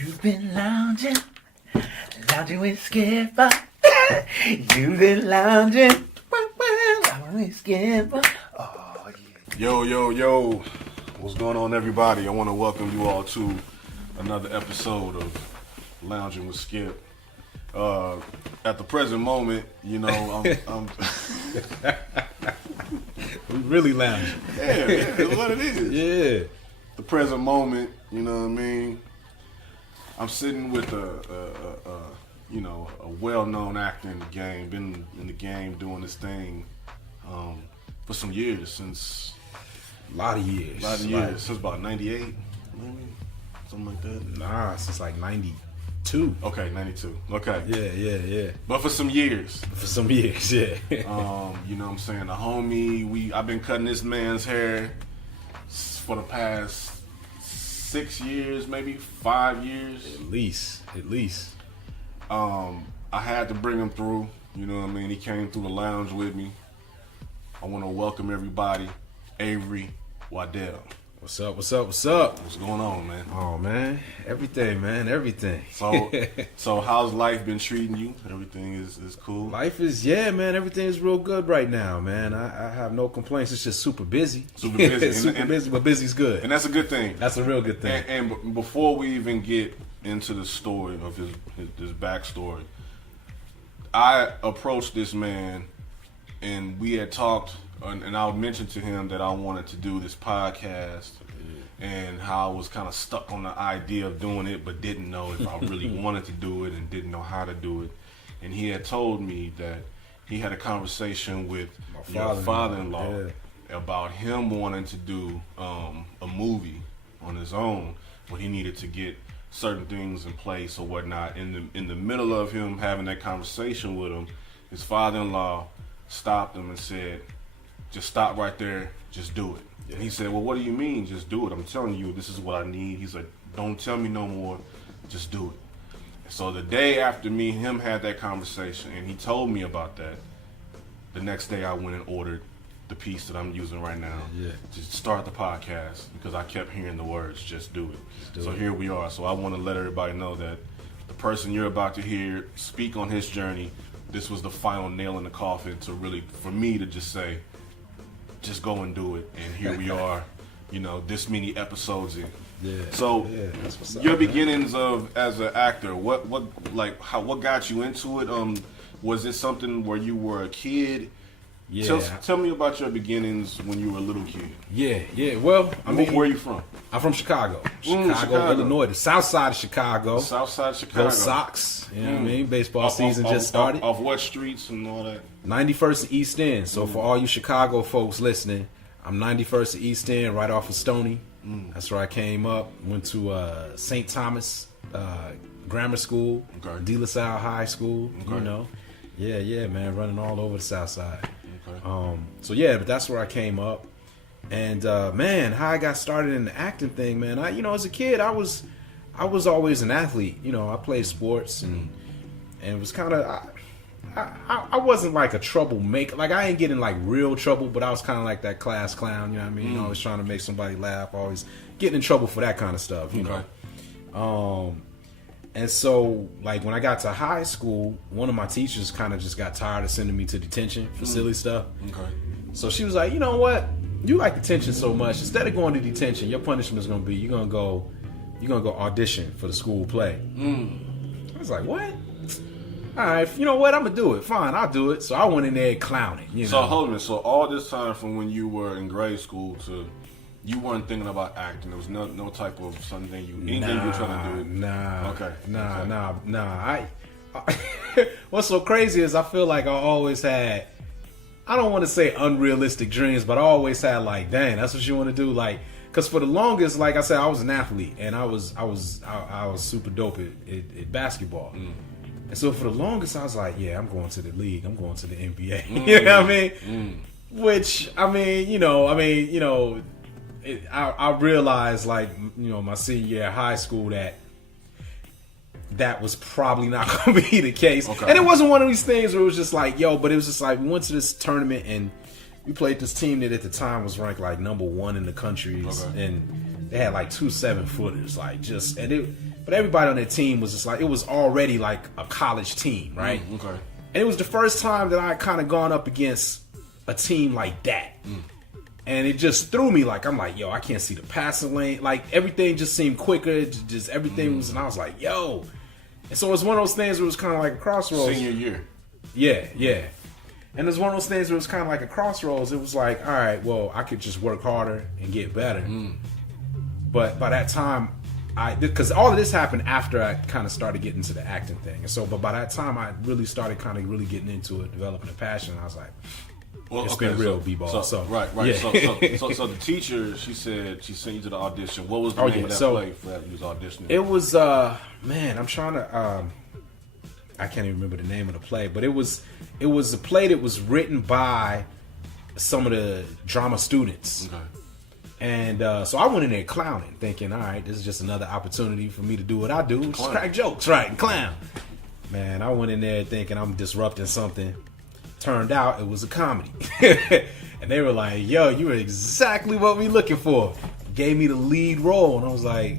You've been lounging with Skipper. You've been lounging with Skipper. Oh, yeah. Yo. What's going on, everybody? I want to welcome you all to another episode of Loungin with Skip. At the present moment, you know, I'm we really lounging. Yeah, that's what it is. Yeah. The present moment, you know what I mean? I'm sitting with a well-known actor in the game, been in the game doing this thing for some years, since A lot of years. since about 98, maybe, something like that. Nah, since like 92. Okay, 92. Okay. Yeah. But for some years. For some years, yeah. You know what I'm saying? The homie, I've been cutting this man's hair for the past 6 years, maybe 5 years. At least. I had to bring him through, you know what I mean? He came through the lounge with me. I want to welcome everybody, Avery Waddell. What's up? What's going on, man? Oh, man. Everything. So how's life been treating you? Everything is cool? Life is, everything is real good right now, man. I have no complaints. It's just super busy. Busy, but busy's good. And that's a good thing. That's a real good thing. And before we even get into the story of his backstory, I approached this man, and we had talked, and I mentioned to him that I wanted to do this podcast, and how I was kind of stuck on the idea of doing it, but didn't know if I really wanted to do it and didn't know how to do it. And he had told me that he had a conversation with your father-in-law about him wanting to do a movie on his own, but he needed to get certain things in place or whatnot. In the middle of him having that conversation with him, his father-in-law stopped him and said, "Just stop right there, just do it." Yeah. And he said, "Well, what do you mean, just do it? I'm telling you, this is what I need." He's like, "Don't tell me no more, just do it." And so the day after me and him had that conversation, and he told me about that, the next day I went and ordered the piece that I'm using right now to start the podcast, because I kept hearing the words, "Just do it." So here we are. So I want to let everybody know that the person you're about to hear speak on his journey, this was the final nail in the coffin to really, for me to just say, just go and do it. And here we are, this many episodes in. Yeah. So that's what's up, your man. beginnings as an actor, what got you into it? Was it something where you were a kid? Yeah. Tell me about your beginnings when you were a little kid. Yeah. Well, I mean, where are you from? I'm from Chicago, Chicago, Illinois, the south side of Chicago. South side of Chicago. Go Sox. You know what I mean? Baseball season just started. Off what streets and all that? 91st and East End. So for all you Chicago folks listening, I'm 91st and East End, right off of Stony. That's where I came up. Went to St. Thomas Grammar School, De La Salle High School. Okay. Yeah, man, running all over the south side. Okay. But that's where I came up. And man, how I got started in the acting thing, man. As a kid, I was always an athlete. I played sports and it was kind of I wasn't like a troublemaker. Like, I ain't getting like real trouble, but I was kind of like that class clown. You know what I mean? Always trying to make somebody laugh. Always getting in trouble for that kind of stuff. You know. And so, like, when I got to high school, one of my teachers kind of just got tired of sending me to detention for silly stuff. Okay. So she was like, "You know what? You like detention so much. Instead of going to detention, your punishment is going to be you're gonna go audition for the school play." I was like, "What? All right, you know what? I'm gonna do it. Fine, I'll do it." So I went in there clowning. So hold on. So all this time from when you were in grade school to you weren't thinking about acting. There was no type of anything you were trying to do. Nah. Okay. Nah. What's so crazy is I feel like I always had, I don't want to say unrealistic dreams, but I always had like, dang, that's what you want to do, like, because for the longest, like I said, I was an athlete and I was super dope at basketball. And so for the longest, I was like, yeah, I'm going to the league. I'm going to the NBA. You know what I mean? Which, I realized, like, my senior year of high school that was probably not going to be the case. Okay. And it wasn't one of these things where it was just like, but it was just like, we went to this tournament and we played this team that at the time was ranked like number 1 in the country. Okay. And they had like 2 7-footers, like, just, and it, but everybody on that team was just like, it was already like a college team, right? Okay. And it was the first time that I had kind of gone up against a team like that. And it just threw me, like, I'm like, yo, I can't see the passing lane. Like, everything just seemed quicker. Just everything was, and I was like, yo. And so it was one of those things where it was kind of like a crossroads. Senior year. Yeah. And it was one of those things where it was kind of like a crossroads. It was like, all right, well, I could just work harder and get better. But by that time, because all of this happened after I kind of started getting into the acting thing. And so, but by that time, I really started kind of really getting into it, developing a passion. I was like, it's been real, B-ball. So right. Yeah. So the teacher, she said she sent you to the audition. What was the name of that play for that you was auditioning? It was man, I'm trying to I can't even remember the name of the play, but it was a play that was written by some of the drama students. Okay. And so I went in there clowning, thinking, all right, this is just another opportunity for me to do what I do, just crack jokes, right, and clown. Man, I went in there thinking I'm disrupting something. Turned out it was a comedy. And they were like, yo, you were exactly what we looking for. Gave me the lead role, and I was like,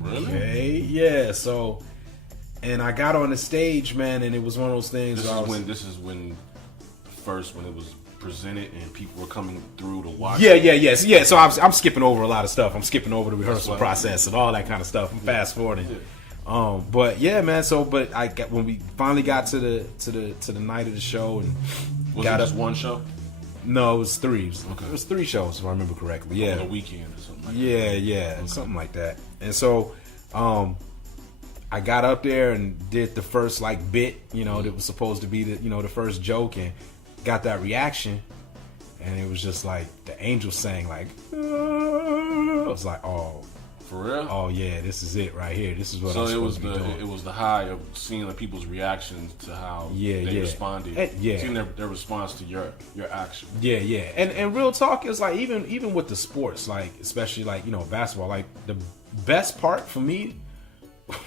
really? Okay, yeah. So, and I got on the stage, man, and it was one of those things. This is when it was presented and people were coming through to watch. Yeah. So I'm skipping over a lot of stuff. I'm skipping over the rehearsal process and all that kind of stuff. I'm fast forwarding. Yeah. But yeah, man. So, but when we finally got to the night of the show and was it just one show? No, it was three. Okay. It was 3 shows, if I remember correctly. Yeah, on a weekend or something. Like that. Okay. Something like that. And so, I got up there and did the first bit, that was supposed to be the first joke, and got that reaction, and it was just like the angels sang I was like, oh, for real? Oh yeah, this is it right here. This is what. So I'm it was supposed to be doing. It was the high of seeing people's reactions to how they responded. Seeing their response to your action. Yeah. And real talk is like even with the sports, especially basketball, the best part for me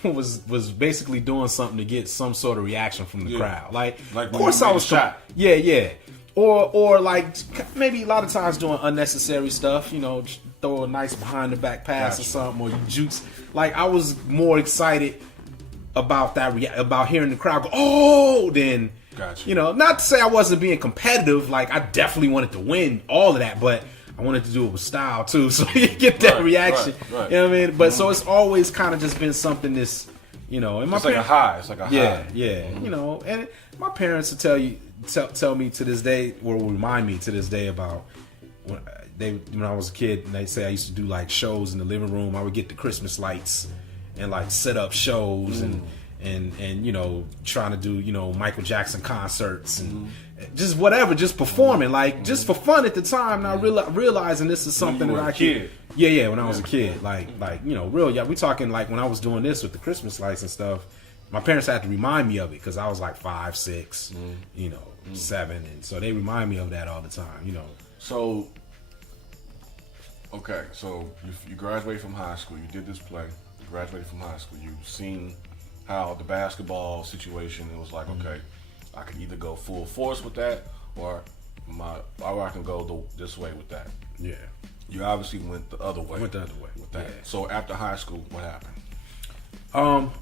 was basically doing something to get some sort of reaction from the crowd. Of course I was shot. Yeah. Or maybe a lot of times doing unnecessary stuff, throw a nice behind the back pass or something, or you juice. I was more excited about that about hearing the crowd go, oh, than not to say I wasn't being competitive. I definitely wanted to win all of that, but I wanted to do it with style too, so you get that reaction. Right. You know what I mean? But so it's always kind of just been something that's, and my it's like a high. It's like a high. Yeah. Mm-hmm. And my parents will tell me to this day, or will remind me to this day about when I was a kid, and they say I used to do shows in the living room. I would get the Christmas lights and set up shows and trying to do Michael Jackson concerts and just whatever, just performing just for fun at the time. Now realizing this is something that I could. Yeah, when I was a kid, real. Yeah, we talking when I was doing this with the Christmas lights and stuff. My parents had to remind me of it because I was 5, 6, 7, and so they remind me of that all the time. So, okay, so you graduated from high school. You did this play. You graduated from high school. You've seen how the basketball situation. It was okay, I could either go full force with that, or I can go this way with that. Yeah. You obviously went the other way. Went the other way with that. Yeah. So after high school, what happened?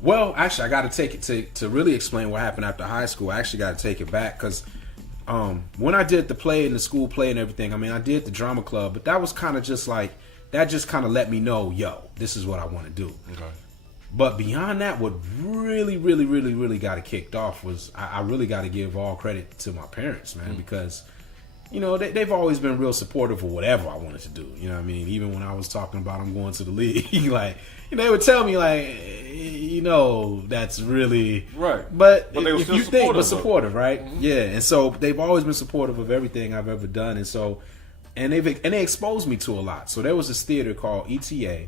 Well, actually, I got to take it to really explain what happened after high school. I actually got to take it back because when I did the play and the school play and everything, I did the drama club, but that was kind of just that just kind of let me know, yo, this is what I want to do. Okay. But beyond that, what really got it kicked off was I really got to give all credit to my parents, man, because they've always been real supportive of whatever I wanted to do. You know what I mean? Even when I was talking about I'm going to the league, they would tell me that's really right. But they were if still you think, but supportive, right? Mm-hmm. Yeah, and so they've always been supportive of everything I've ever done, and so they exposed me to a lot. So there was this theater called ETA,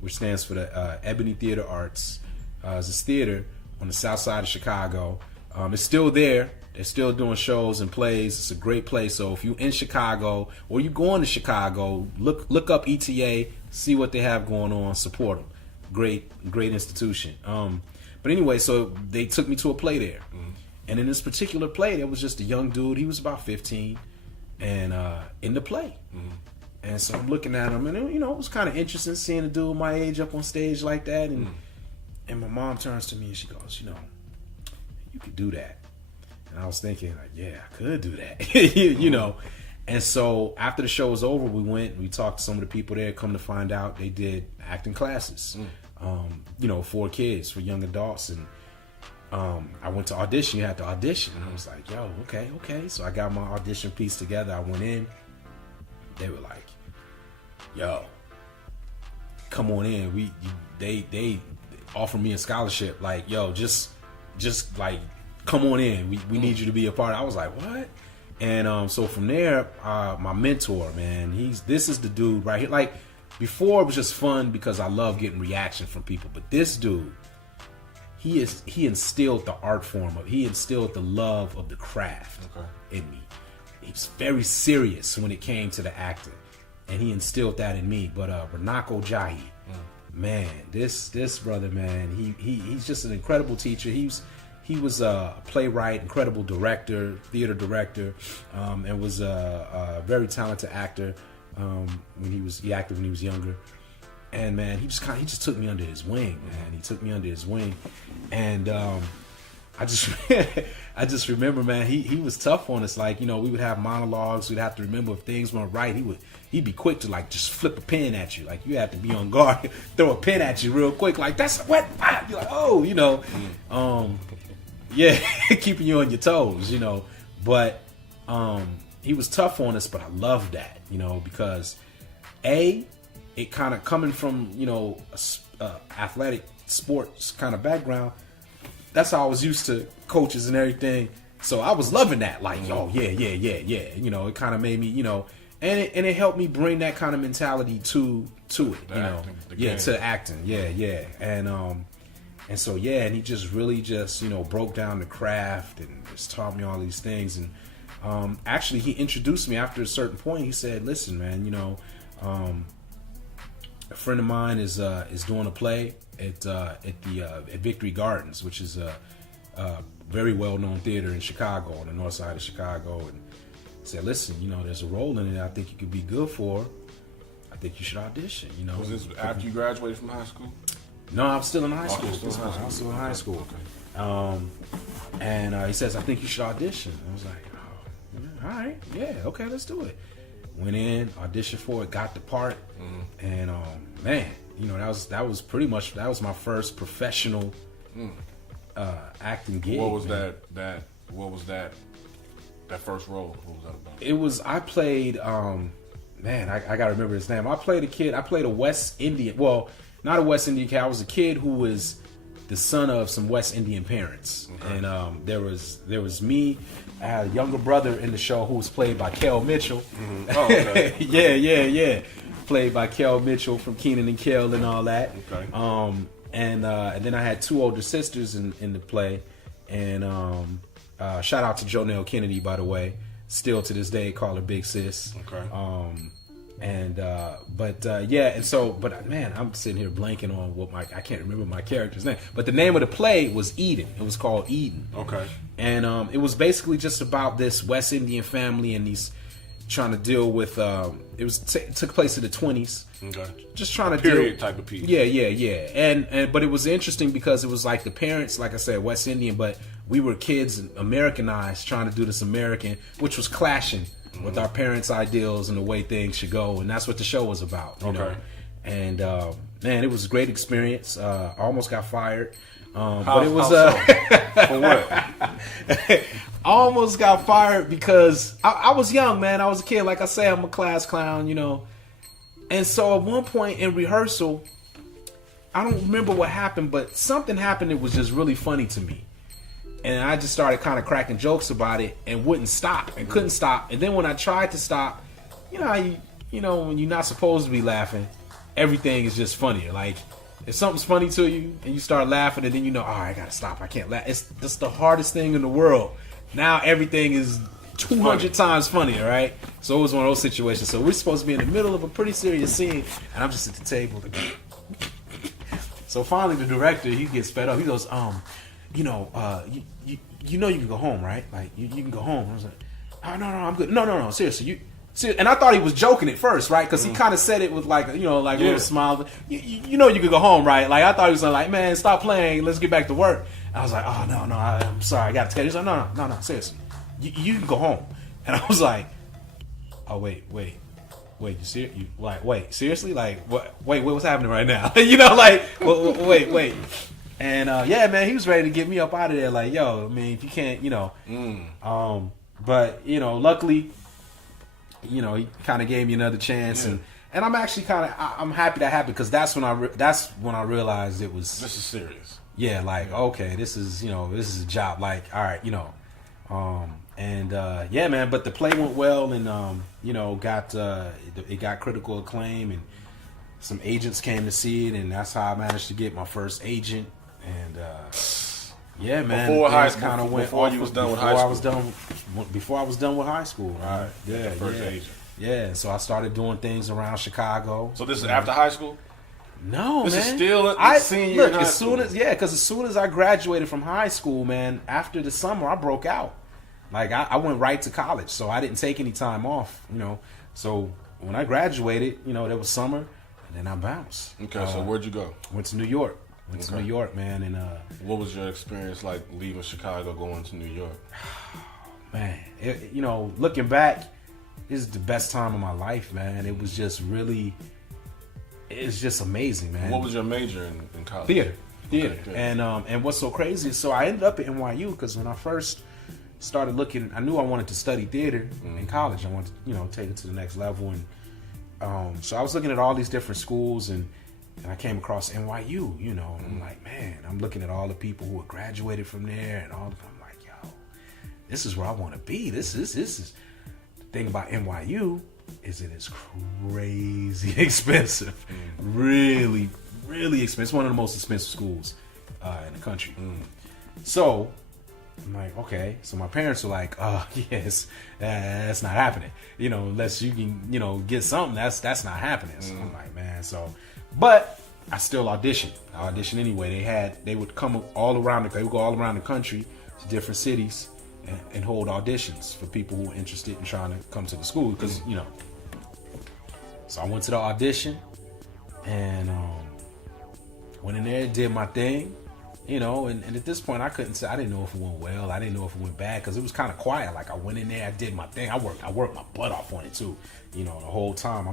which stands for the Ebony Theater Arts. It's this theater on the south side of Chicago. It's still there. They're still doing shows and plays. It's a great place. So if you're in Chicago or you're going to Chicago, look up ETA, see what they have going on, support them. Great institution. But anyway, so they took me to a play there. Mm-hmm. And in this particular play, there was just a young dude. He was about 15 and in the play. Mm-hmm. And so I'm looking at him, and it was kind of interesting seeing a dude my age up on stage like that. And my mom turns to me and she goes, you could do that. And I was thinking, like, yeah, I could do that, And so after the show was over, we talked to some of the people there. Come to find out, they did acting classes, for kids, for young adults. And I went to audition. You had to audition. And I was like, yo, okay. So I got my audition piece together. I went in. They were like, yo, come on in. They offered me a scholarship. Like, yo, just like, come on in. We need you to be a part. I was like, what? And so from there, my mentor, man, this is the dude right here. Like, before it was just fun because I love getting reaction from people, but this dude, he instilled the art form he instilled the love of the craft in me. He was very serious when it came to the acting, and he instilled that in me. But Renako Jahi, man, this brother, man, he's just an incredible teacher. He was a playwright, incredible director, theater director, and was a very talented actor he acted when he was younger. And man, he just took me under his wing, man. He took me under his wing, and I just remember, man, he was tough on us. Like, we would have monologues. We'd have to remember if things weren't right. He'd be quick to like just flip a pen at you. Like, you have to be on guard, throw a pen at you real quick. Like, that's what? You're like, oh, yeah, keeping you on your toes, But he was tough on us, but I loved that, because it kind of coming from, athletic sports kind of background. That's how I was used to coaches and everything. So I was loving that. Like, oh, yeah. It kind of made me, and it helped me bring that kind of mentality to it, to acting. Yeah. And so, and he just really broke down the craft and just taught me all these things. And actually, he introduced me after a certain point. He said, listen, man, a friend of mine is doing a play at Victory Gardens, which is a very well-known theater in Chicago, on the north side of Chicago. And said, listen, there's a role in it I think you could be good for. I think you should audition, Was this after you graduated from high school? No, I'm still in high school. I was still in high school. Okay. And he says, I think you should audition. I was like, oh, all right, yeah, okay, let's do it. Went in, auditioned for it, got the part, and man, that was my first professional acting gig. What was that? What was that first role? What was that about? It was, I played, man, I gotta remember his name. I played a West Indian. Well, not a West Indian kid. I was a kid who was the son of some West Indian parents, and there was me. I had a younger brother in the show who was played by Kel Mitchell. Oh, okay. yeah. Played by Kel Mitchell from Kenan and Kel and all that. Okay. And then I had two older sisters in the play. And shout out to Jonelle Kennedy, by the way. Still to this day, call her Big Sis. Okay. But man, I'm sitting here blanking on I can't remember my character's name. But the name of the play was Eden. It was called Eden. Okay. And it was basically just about this West Indian family and these trying to deal with. It took place in the 20s. Okay. Just trying to period type of piece. Yeah. And but it was interesting because it was like the parents, like I said, West Indian, but we were kids Americanized, trying to do this American, which was clashing with our parents' ideals and the way things should go, and that's what the show was about. You know? And man, it was a great experience. I almost got fired, but it was for what? I almost got fired because I was young, man. I was a kid. Like I say, I'm a class clown, And so at one point in rehearsal, I don't remember what happened, but something happened that was just really funny to me. And I just started kind of cracking jokes about it and wouldn't stop and couldn't stop. And then when I tried to stop, when you're not supposed to be laughing, everything is just funnier. Like, if something's funny to you and you start laughing and then I gotta stop. I can't laugh. It's the hardest thing in the world. Now everything is 200 times funnier, right? So it was one of those situations. So we're supposed to be in the middle of a pretty serious scene, and I'm just at the table. So finally the director, he gets fed up. He goes, you can go home, right? Like, you can go home. I was like, oh, no, I'm good. No, seriously, See, and I thought he was joking at first, right? Because he kind of said it with like, you know, like a little smile. You know, you could go home, right? Like I thought he was like, man, stop playing. Let's get back to work. And I was like, oh no, I'm sorry, I got to schedule. He's like, no, seriously, you can go home. And I was like, oh wait, you see you like wait seriously like what? Wait, what's happening right now? You know, like wait. And yeah, man, he was ready to get me up out of there. Like, yo, I mean, if you can't, you know, but you know, luckily, you know, he kind of gave me another chance, and I'm actually I'm happy that happened because that's when I realized it was this is serious. Yeah, like okay, this is a job. Like, all right, you know, and yeah, man. But the play went well, and you know, it got critical acclaim, and some agents came to see it, and that's how I managed to get my first agent. And yeah, man. Before high school, kind of went before you was done with high school. Before I was done with high school, right? Yeah, first agent. Yeah, so I started doing things around Chicago. So this is after high school? No, this man. Is still senior look, in high school. Because as soon as I graduated from high school, man, after the summer I broke out. Like I went right to college, so I didn't take any time off, you know. So when I graduated, you know, there was summer, and then I bounced. Okay, so where'd you go? Went to New York. Went to New York, man, and what was your experience like leaving Chicago, going to New York? Man, you know, looking back, this is the best time of my life, man. It was just really, it's just amazing, man. What was your major in college? Theater. Okay, and what's so crazy is, so I ended up at NYU because when I first started looking, I knew I wanted to study theater in college. I wanted to, you know, take it to the next level, and so I was looking at all these different schools, and I came across NYU, you know, and I'm like, man, I'm looking at all the people who had graduated from there, and I'm like, yo, this is where I want to be. This is the thing about NYU is it is crazy expensive, really, really expensive. It's one of the most expensive schools in the country. So I'm like, okay. So my parents were like, oh, yes, that's not happening. You know, unless you can, you know, get something, that's not happening. So I'm like, man, but I still auditioned. I auditioned anyway. They would come all around they would go all around the country to different cities and hold auditions for people who were interested in trying to come to the school because, you know. So I went to the audition and went in there, did my thing. You know, and at this point, I couldn't say, I didn't know if it went well. I didn't know if it went bad because it was kind of quiet. Like, I went in there, I did my thing. I worked my butt off on it, too. You know, the whole time,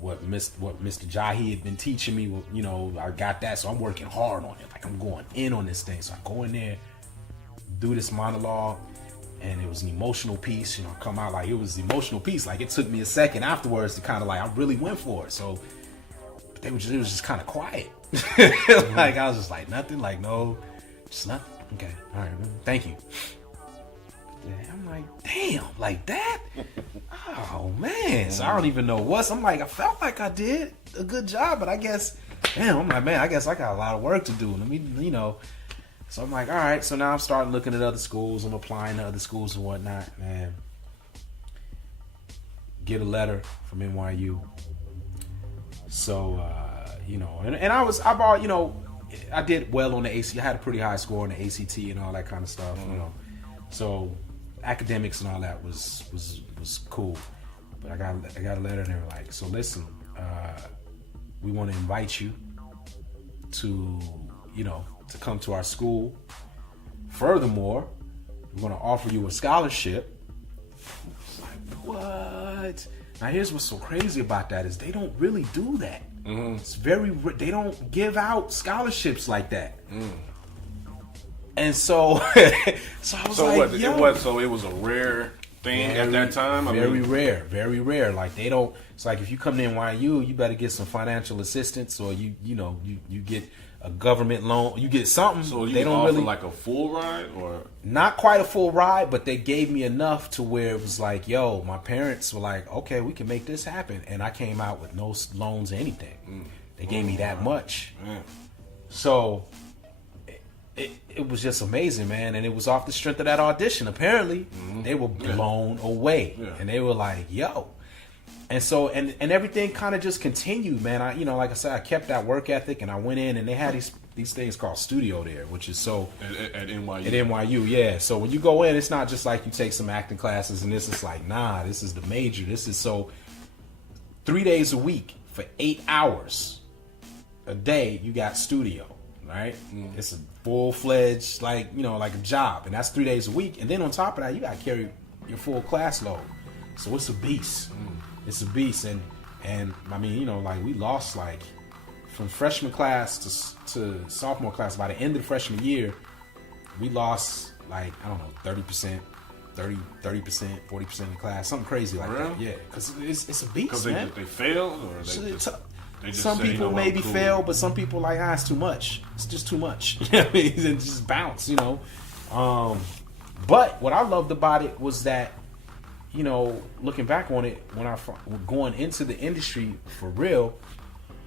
what Mr. Jahi had been teaching me, you know, I got that. So I'm working hard on it. Like, I'm going in on this thing. So I go in there, do this monologue, and it was an emotional piece. You know, come out like it was an emotional piece. Like, it took me a second afterwards to kind of like, I really went for it. So, but it was just kind of quiet. Like I was just like nothing, like no, just nothing. Okay, all right, thank you. I'm like, damn, like that? Oh man, so I don't even know what's. I'm like, I felt like I did a good job, but I guess, damn, I'm like, man, I guess I got a lot of work to do. Let me, you know. So I'm like, all right. So now I'm starting looking at other schools. I'm applying to other schools and whatnot. Man, get a letter from NYU. So. You know, and I did well on the ACT. I had a pretty high score on the ACT and all that kind of stuff. You know, so academics and all that was cool. But I got a letter and they were like, so listen, we want to invite you to come to our school. Furthermore, we're going to offer you a scholarship. I was like, what? Now here's what's so crazy about that is they don't really do that. It's they don't give out scholarships like that. And so I was like, it was a rare thing at that time? Very rare. Like they don't, it's like if you come to NYU, you better get some financial assistance or you get a government loan, you get something. So they don't offer really like a full ride or not quite a full ride, but they gave me enough to where it was like, yo, my parents were like, okay, we can make this happen, and I came out with no loans or anything. They gave me that much. So it was just amazing, man, and it was off the strength of that audition. Apparently, they were blown away, and they were like, yo. And so, and everything kind of just continued, man. Like I said, I kept that work ethic, and I went in, and they had these things called studio there, which is so at NYU. At NYU, yeah. So when you go in, it's not just like you take some acting classes and this is like, nah, this is the major. This is so 3 days a week for 8 hours a day, you got studio, right? It's a full-fledged, like, you know, like a job, and that's 3 days a week. And then on top of that, you got to carry your full class load. So it's a beast. It's a beast. And I mean, you know, like we lost like from freshman class to sophomore class, by the end of the freshman year, we lost like, I don't know, 30%, 30%, 40% of the class, something crazy like that. Yeah, because it's a beast, man. Because they failed, or they just some people maybe fail, but some people like, it's too much. It's just too much. You know what I mean? And just bounce, you know. But what I loved about it was that, you know, looking back on it, when I going into the industry for real,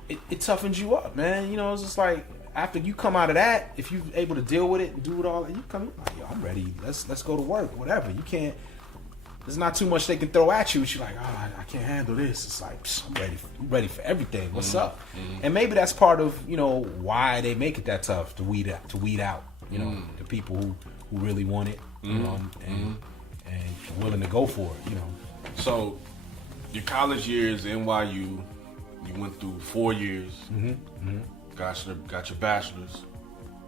it toughens you up, man. You know, it's just like after you come out of that, if you're able to deal with it and do it all, and you come, like, yo, I'm ready. Let's go to work. Whatever. You can't. There's not too much they can throw at you. You're like, oh, I can't handle this. It's like, I'm ready for everything. What's up? And maybe that's part of, you know, why they make it that tough to weed out. You know, the people who really want it, you know, and willing to go for it. You know. So, your college years, NYU, you went through 4 years. Got your bachelor's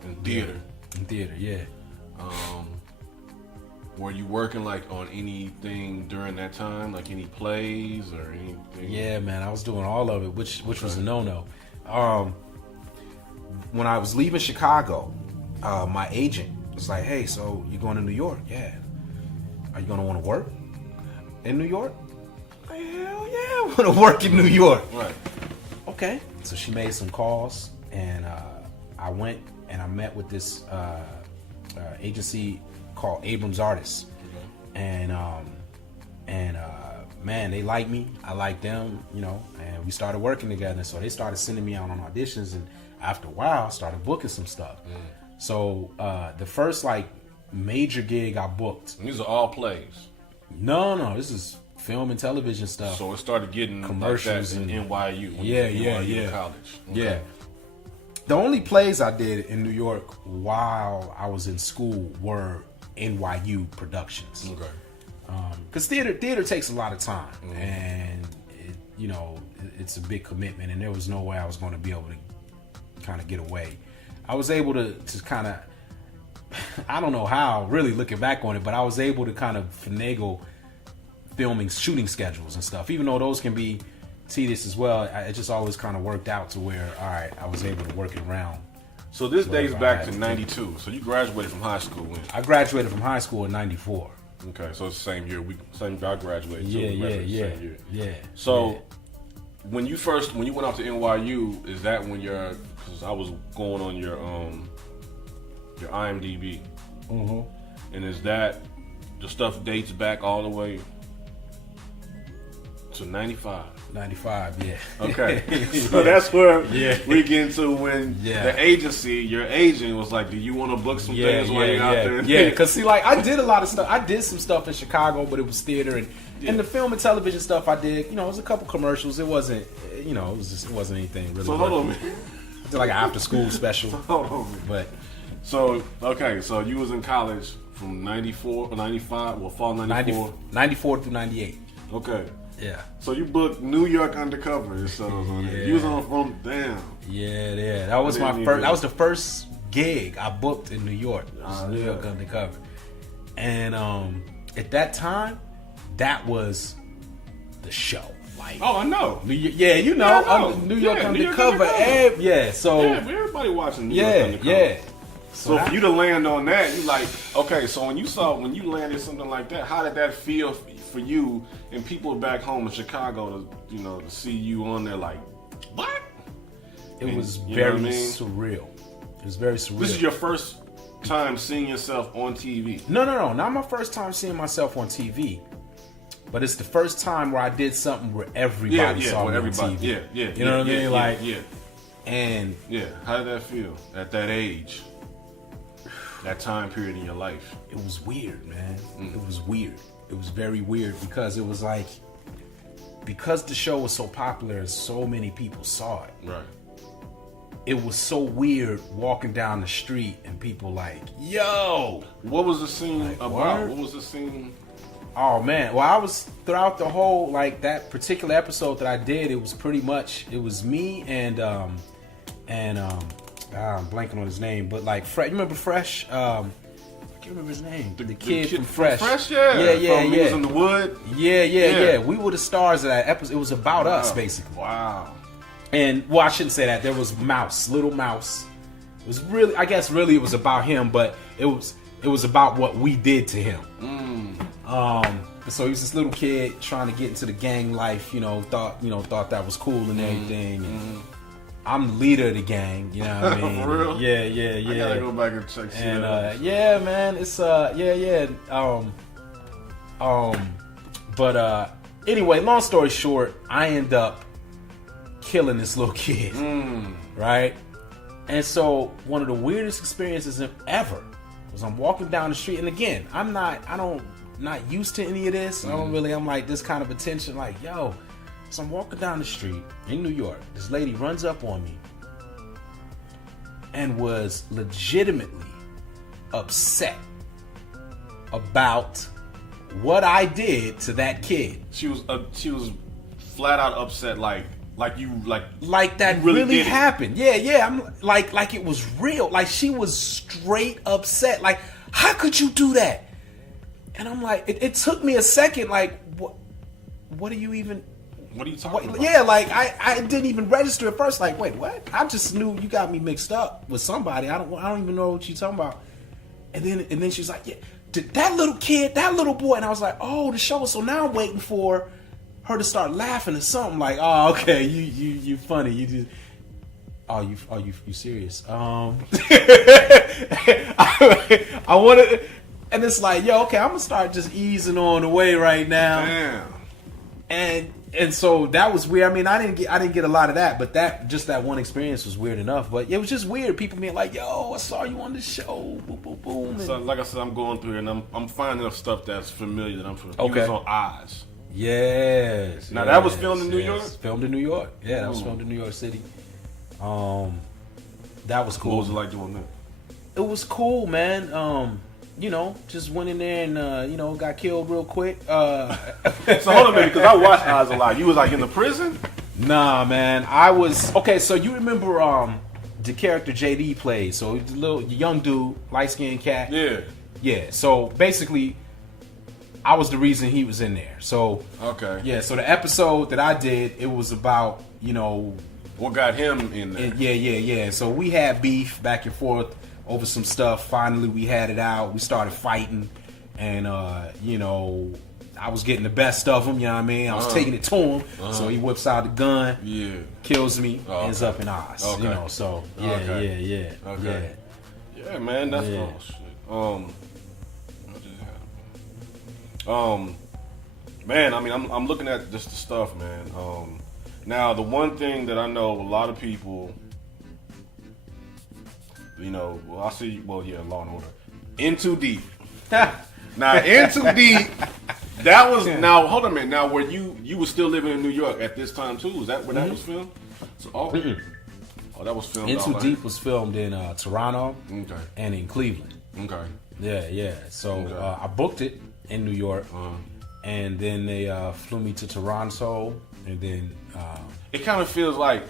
in theater. In theater, yeah. Were you working like on anything during that time, like any plays or anything? Yeah, man, I was doing all of it, which was a no-no. When I was leaving Chicago, my agent was like, "Hey, so you're going to New York? Yeah. Are you going to want to work in New York?" Hell yeah, I want to work in New York. Right. Okay. So she made some calls, and I went and I met with this agency called Abrams Artists, and man, they liked me, I liked them, you know, and we started working together. So they started sending me out on auditions, and after a while, I started booking some stuff. So the first like major gig I booked. These are all plays. No, this is film and television stuff. So it started getting commercials like that in NYU. Yeah. College. Okay. Yeah. The only plays I did in New York while I was in school were NYU productions. Okay. Because theater takes a lot of time, and it's a big commitment, and there was no way I was going to be able to kind of get away. I was able to kind of, I don't know how, really looking back on it, but I was able to kind of finagle shooting schedules and stuff, even though those can be tedious as well. It just always kind of worked out to where, all right, I was able to work it around. So this dates back to 92. So you graduated from high school when? I graduated from high school in 94. Okay, so it's the same year. I graduated. Yeah. So when you went out to NYU, is that when because I was going on your IMDb. And is that the stuff dates back all the way to 95? 95, yeah. Okay. So that's where we get into when the agency, your agent was like, do you want to book some things while you're out there? Yeah, because see, like, I did a lot of stuff. I did some stuff in Chicago, but it was theater. And the film and television stuff I did, it was a couple commercials. It wasn't, it wasn't anything really. So hold on, man. I did like an after school special. Hold on, man. But. So, okay, so you was in college from 94 or 95, well, fall 94? 94 through 98. Okay. Yeah. So you booked New York Undercover. So you was on from damn. Yeah. That was my first. That was the first gig I booked in New York. New York Undercover. And at that time, that was the show. Like, oh, I know. New York Undercover. So everybody watching New York Undercover. Yeah. So for you to land on that, you like, okay, so when you landed something like that, how did that feel for you and people back home in Chicago to see you on there like, what? It was very surreal. It was very surreal. This is your first time seeing yourself on TV? No, not my first time seeing myself on TV. But it's the first time where I did something where everybody saw me on TV. Yeah. You know what I mean? Like, And how did that feel at that age? That time period in your life? It was weird, man. It was weird. It was very weird because it was like, because the show was so popular and so many people saw it. Right. it was so weird walking down the street and people like, yo. What was the scene like, about? What was the scene? Oh man, well I was throughout the whole like that particular episode that I did. It was pretty much it was me and I'm blanking on his name, but like you remember Fresh? I can't remember his name. The kid from Fresh. Fresh, yeah. Yeah. He was in the wood. Yeah. We were the stars of that episode. It was about us basically. Wow. And well, I shouldn't say that. There was Little Mouse. It was really, I guess, really it was about him, but it was about what we did to him. So he was this little kid trying to get into the gang life. Thought that was cool and everything. And I'm the leader of the gang. You know what I mean? For real? Yeah. I gotta go back and check. And yeah, man, it's But anyway, long story short, I end up killing this little kid, right? And so one of the weirdest experiences ever was I'm walking down the street, and again, I'm not used to any of this. I'm like this kind of attention, like yo. So I'm walking down the street in New York. This lady runs up on me and was legitimately upset about what I did to that kid. She was flat out upset, like that you really happened. Yeah. I'm like it was real. Like she was straight upset. Like how could you do that? And I'm like, it took me a second. Like what are you even? What are you talking about? Yeah, like I didn't even register at first. Like, wait, what? I just knew you got me mixed up with somebody. I don't even know what you're talking about. And then she was like, yeah, that little kid, that little boy. And I was like, oh, the show. So now I'm waiting for her to start laughing or something. Like, oh, okay, you funny. You just, you serious? I wanted, and it's like, yo, okay, I'm gonna start just easing on the way right now. Damn. And so that was weird. I mean, I didn't get a lot of that, but that one experience was weird enough. But it was just weird. People being like, "Yo, I saw you on the show." Boom, boom, boom. So, like I said, I'm going through it, and I'm finding stuff that's familiar that I'm familiar. Okay. He was on Oz. Yes. Now that was filmed in New York. Filmed in New York. Yeah, that was filmed in New York City. That was cool. What was it like doing that? It was cool, man. Just went in there and got killed real quick. So hold on a minute, because I watched Oz a lot. You was like in the prison? Nah, man. I was okay. So you remember the character JD played? So the little young dude, light skinned cat. Yeah. So basically, I was the reason he was in there. So okay. Yeah. So the episode that I did, it was about what got him in there. Yeah. So we had beef back and forth over some stuff. Finally, we had it out. We started fighting, and I was getting the best of him. You know what I mean? I was taking it to him. So he whips out the gun. Yeah. Kills me. Ends up in Oz. Okay. So yeah. Okay. Yeah, man, that's yeah. shit. Man, I mean, I'm looking at just the stuff, man. Now the one thing that I know a lot of people. Law and Order. In Too Deep. Now, In Too Deep, that was, now, hold on a minute. Now, were you were still living in New York at this time, too? Was that where that was filmed? So, that was filmed. In Too Deep was filmed in Toronto and in Cleveland. Okay. Yeah. So, I booked it in New York, and then they flew me to Toronto, and then... it kind of feels like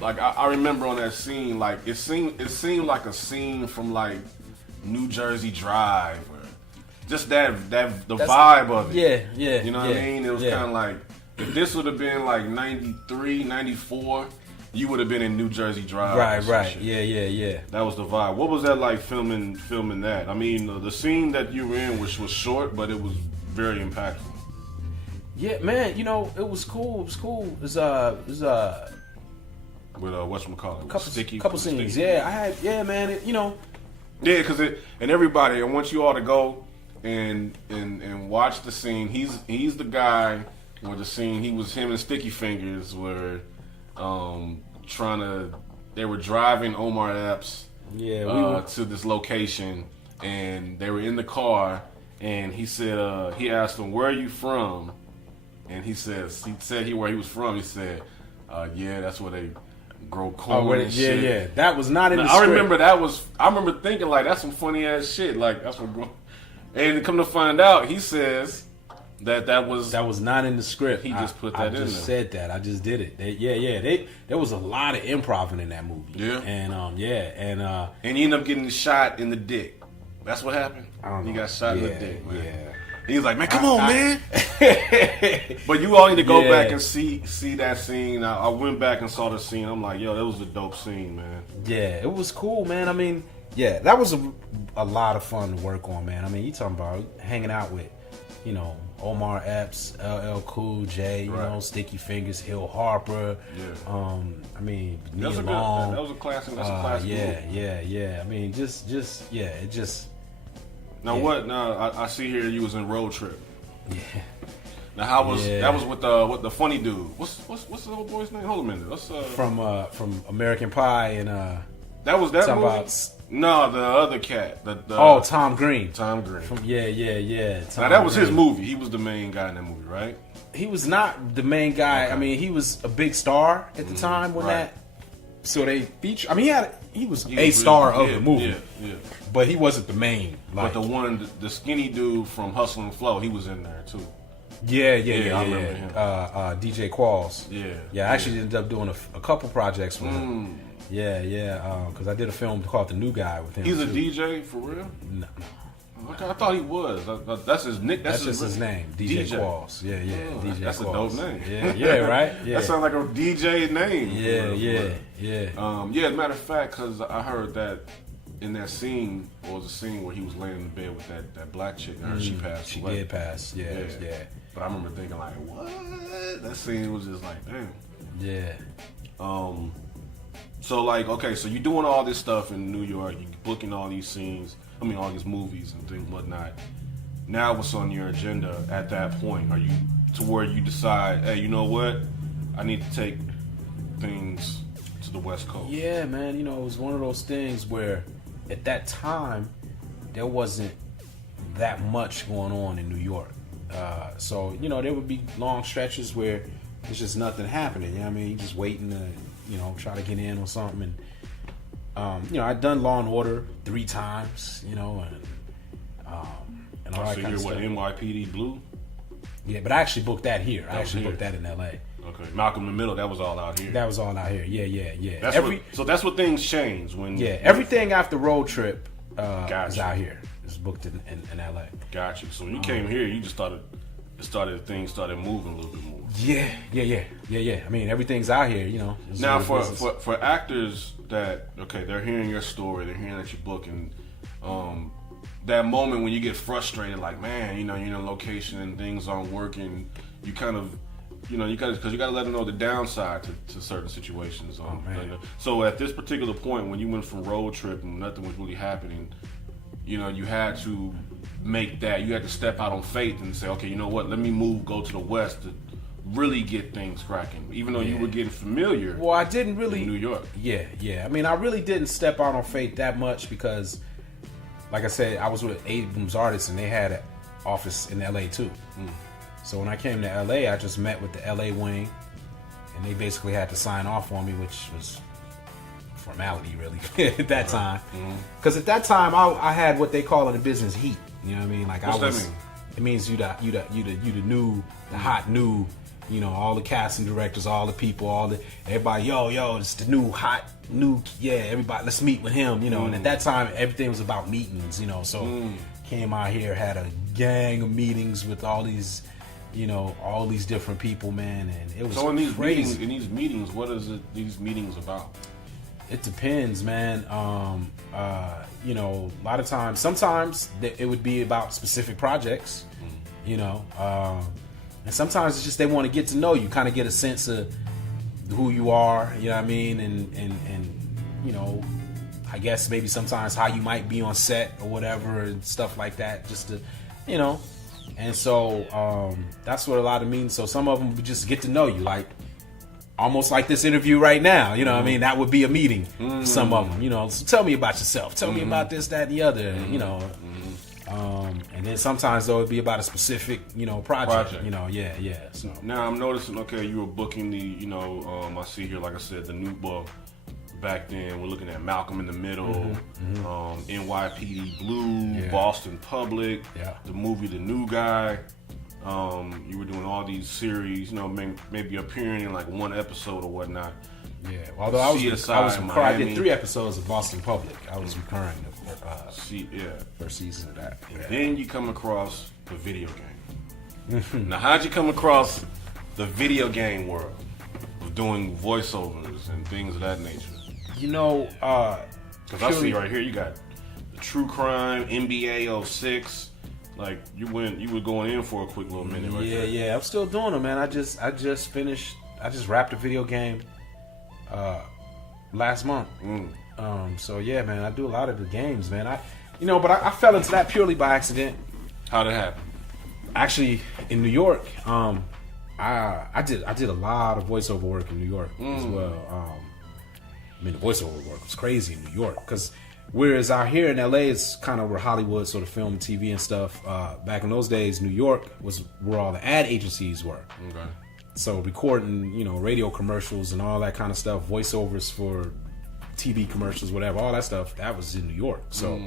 I remember on that scene, like it seemed like a scene from like New Jersey Drive, or just the vibe of it. Yeah. You know what I mean? It was kind of like if this would have been like 93, 94, you would have been in New Jersey Drive. Right. Yeah. That was the vibe. What was that like filming that? I mean, the scene that you were in was short, but it was very impactful. Yeah, man. It was cool. It was with whatchamacallit? Couple scenes. Yeah, I had. Yeah, man. Yeah, because and everybody, I want you all to go and watch the scene. He's the guy where the scene. Him and Sticky Fingers were they were driving Omar Epps to this location, and they were in the car, and he said he asked him, "Where are you from?" And he said where he was from. He said, "Yeah, that's where grow corn and shit. Yeah. That was not in the I script. remember I remember thinking like that's some funny ass shit. Like that's what. And to come to find out, he says that was not in the script. He just put that in there. I just said that. I just did it. There was a lot of improv in that movie. Yeah. And and he ended up getting shot in the dick. That's what happened. I don't know. He got shot in the dick, man. Yeah. He was like, man, come on, man. But you all need to go back and see that scene. I went back and saw the scene. I'm like, yo, that was a dope scene, man. Yeah, it was cool, man. I mean, yeah, that was a lot of fun to work on, man. I mean, you talking about hanging out with, you know, Omar Epps, LL Cool J, you know, Sticky Fingers, Hill Harper. Yeah. I mean, that was a classic. That's a classic. Yeah. I mean, it just. Now what? Now I see here you was in Road Trip. Yeah. Now how was that? Was with the funny dude? What's the old boy's name? Hold a minute. What's from American Pie and that was that movie? About, no, the other cat. Tom Green. Tom Green. Yeah. Now that was his movie. He was the main guy in that movie, right? He was not the main guy. Okay. I mean, he was a big star at the time when that. So they feature. I mean, he was a star of the movie. Yeah. But he wasn't the main. But the skinny dude from Hustle and Flow, he was in there too. Yeah. I remember him. DJ Qualls. Yeah. I actually ended up doing a couple projects with him. Yeah. Because I did a film called The New Guy with him. He's a DJ for real? No. Okay, I thought he was. That's his nick. That's just his name, DJ Qualls. Yeah, DJ That's Qualls. a dope name. Yeah, right. Yeah. That sounds like a DJ name. Yeah. As a matter of fact, because I heard that in that scene was a scene where he was laying in bed with that black chick, and she passed. She away. did pass. Yeah. But I remember thinking like, what? That scene was just like, damn. Yeah. So like, okay, so you're doing all this stuff in New York, you're booking all these scenes. I mean, all these movies and things, whatnot. Now, what's on your agenda at that point? Are you to where you decide, hey, you know what? I need to take things to the West Coast. Yeah, man. You know, it was one of those things where, at that time, there wasn't that much going on in New York. So you know, there would be long stretches where there's just nothing happening. You know what I mean? Just waiting to, you know, try to get in on something. And you know, I'd done Law and Order 3 times, you know, and all that kind of stuff. NYPD Blue? Yeah, but I actually booked that here. I actually booked that in LA. Okay, Malcolm in the Middle, that was all out here. That was all out here. Yeah. So that's what things change when. Yeah, everything after Road Trip is out here. It's booked in LA. Gotcha. So when you came here, you just things started moving a little bit more. Yeah. I mean, everything's out here, you know. Now, for actors that, okay, they're hearing your story, they're hearing that you're booking, that moment when you get frustrated, like, man, you know, you're in a location and things aren't working, you kind of, you know, because you got to let them know the downside to certain situations. So at this particular point, when you went from Road Trip and nothing was really happening, you know, you had to you had to step out on faith and say, okay, you know what, let me go to the West to really get things cracking, even though you were getting familiar. Well, I didn't really in New York. Yeah. I mean, I really didn't step out on faith that much because, like I said, I was with Abrams Artists and they had an office in LA too. So when I came to LA, I just met with the LA wing, and they basically had to sign off on me, which was formality really at that time. Because at that time, I had what they call in the business heat. You know what I mean? Like, what's that mean? It means you the hot new. You know, all the casting directors, all the people, everybody, yo, it's the new hot, everybody, let's meet with him, you know. And at that time, everything was about meetings, you know. So came out here, had a gang of meetings with all these, you know, all these different people, man, and it was crazy. In these meetings, what is these meetings about? It depends, man. You know, a lot of times, sometimes it would be about specific projects, you know. And sometimes it's just they want to get to know you, kind of get a sense of who you are, you know what I mean? And you know, I guess maybe sometimes how you might be on set or whatever and stuff like that, just to, you know. And so that's what a lot of means. So some of them would just get to know you, like almost like this interview right now, you know what I mean? That would be a meeting for some of them, you know. So tell me about yourself. Tell me about this, that, and the other, you know. And then sometimes though it'd be about a specific, project. So now I'm noticing. Okay, you were booking the, I see here, like I said, the new book. Back then, we're looking at Malcolm in the Middle, NYPD Blue, Boston Public, the movie The New Guy. You were doing all these series, maybe appearing in like one episode or whatnot. Yeah, although I was recurring. I did 3 episodes of Boston Public. I was recurring first season of that. And then you come across the video game. Now, how'd you come across the video game world of doing voiceovers and things of that nature? Because I see right here you got the true crime, NBA 06. Like you were going in for a quick little minute right there. Yeah, I'm still doing them, man. I just wrapped a video game last month. So yeah, man, I do a lot of the games, man. But I fell into that purely by accident. How'd it happen? Actually, in New York, I did a lot of voiceover work in New York as well. The voiceover work was crazy in New York because whereas out here in LA, it's kind of where Hollywood sort of film and TV and stuff. Back in those days, New York was where all the ad agencies were. Okay. So recording, radio commercials and all that kind of stuff, voiceovers for TV commercials, whatever, all that stuff, that was in New York. So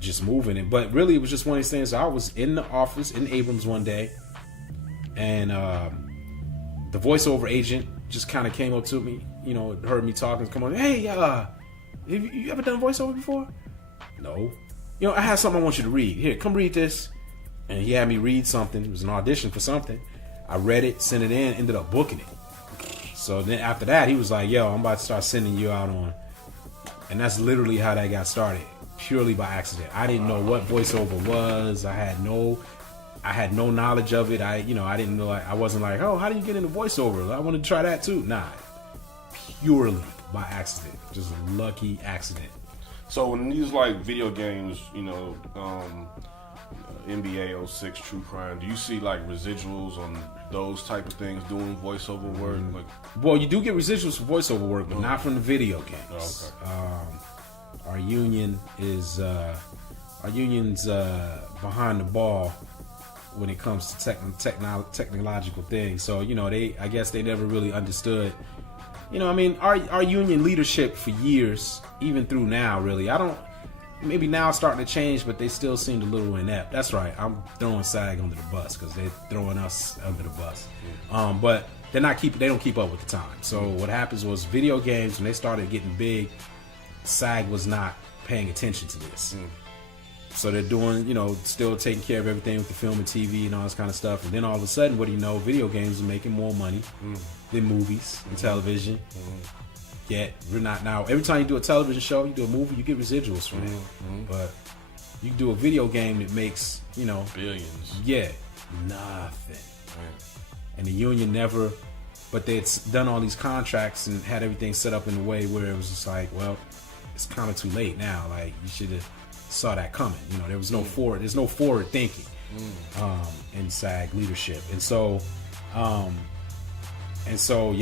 just moving it. But really, it was just one of these things. I was in the office in Abrams one day, and the voiceover agent just kind of came up to me, heard me talking, come on, hey, have you ever done voiceover before? No. I have something I want you to read. Here, come read this. And he had me read something. It was an audition for something. I read it, sent it in, ended up booking it. So then after that, he was like, yo, I'm about to start sending you out on. And that's literally how that got started. Purely by accident. I didn't know what voiceover was. I had no knowledge of it. I didn't know. I wasn't like, oh, how do you get into voiceover? I want to try that too. Nah, purely by accident, just a lucky accident. So in these like video games, NBA 06, True Crime, do you see like residuals on those type of things doing voiceover work? Well, you do get residuals for voiceover work, but not from the video games. Oh, okay. Our union's behind the ball when it comes to technological things. So I guess they never really understood. Our union leadership for years, even through now, really, maybe now it's starting to change, but they still seemed a little inept. That's right, I'm throwing SAG under the bus because they're throwing us under the bus. But they don't keep up with the time. So what happens was video games, when they started getting big, SAG was not paying attention to this. So they're doing, still taking care of everything with the film and TV and all this kind of stuff. And then all of a sudden, what do you know? Video games are making more money than movies and television. Yet, we're not now. Every time you do a television show, you do a movie, you get residuals from it. But you do a video game that makes, billions. Yeah, nothing. And the union never, but they'd done all these contracts and had everything set up in a way where it was just like, well, it's kind of too late now. Like, you should have saw that coming. There's no forward thinking in SAG leadership. And so so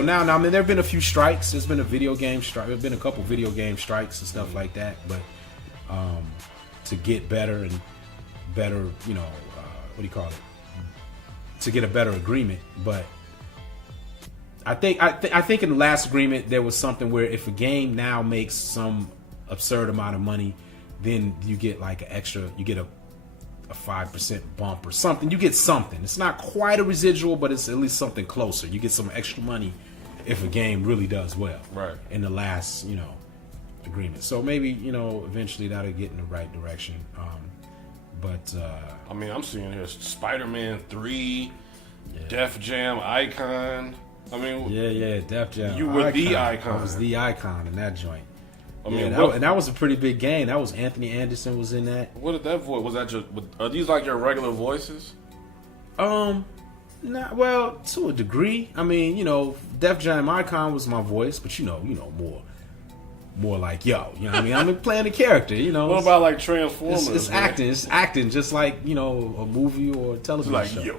now I mean, there have been a few strikes. There's been a video game strike. There's been a couple video game strikes and stuff like that. But to get better and better, to get a better agreement. But I think in the last agreement there was something where if a game now makes some absurd amount of money, then you get like you get a 5% bump or something. You get something. It's not quite a residual, but it's at least something closer. You get some extra money if a game really does well. Right. In the last, agreement. So maybe, eventually that'll get in the right direction. I mean, I'm seeing here Spider-Man 3, Def Jam Icon. I mean, yeah, Def Jam. You were the icon. I was the icon in that joint. I mean, and that was a pretty big game. That was Anthony Anderson was in that. What did that voice? Was that just? Are these like your regular voices? Well, to a degree. I mean, Def Jam Icon was my voice, but more like yo. You know what I mean? I'm playing the character. What about like Transformers? It's acting. It's acting just like a movie or a television like, show. Yo.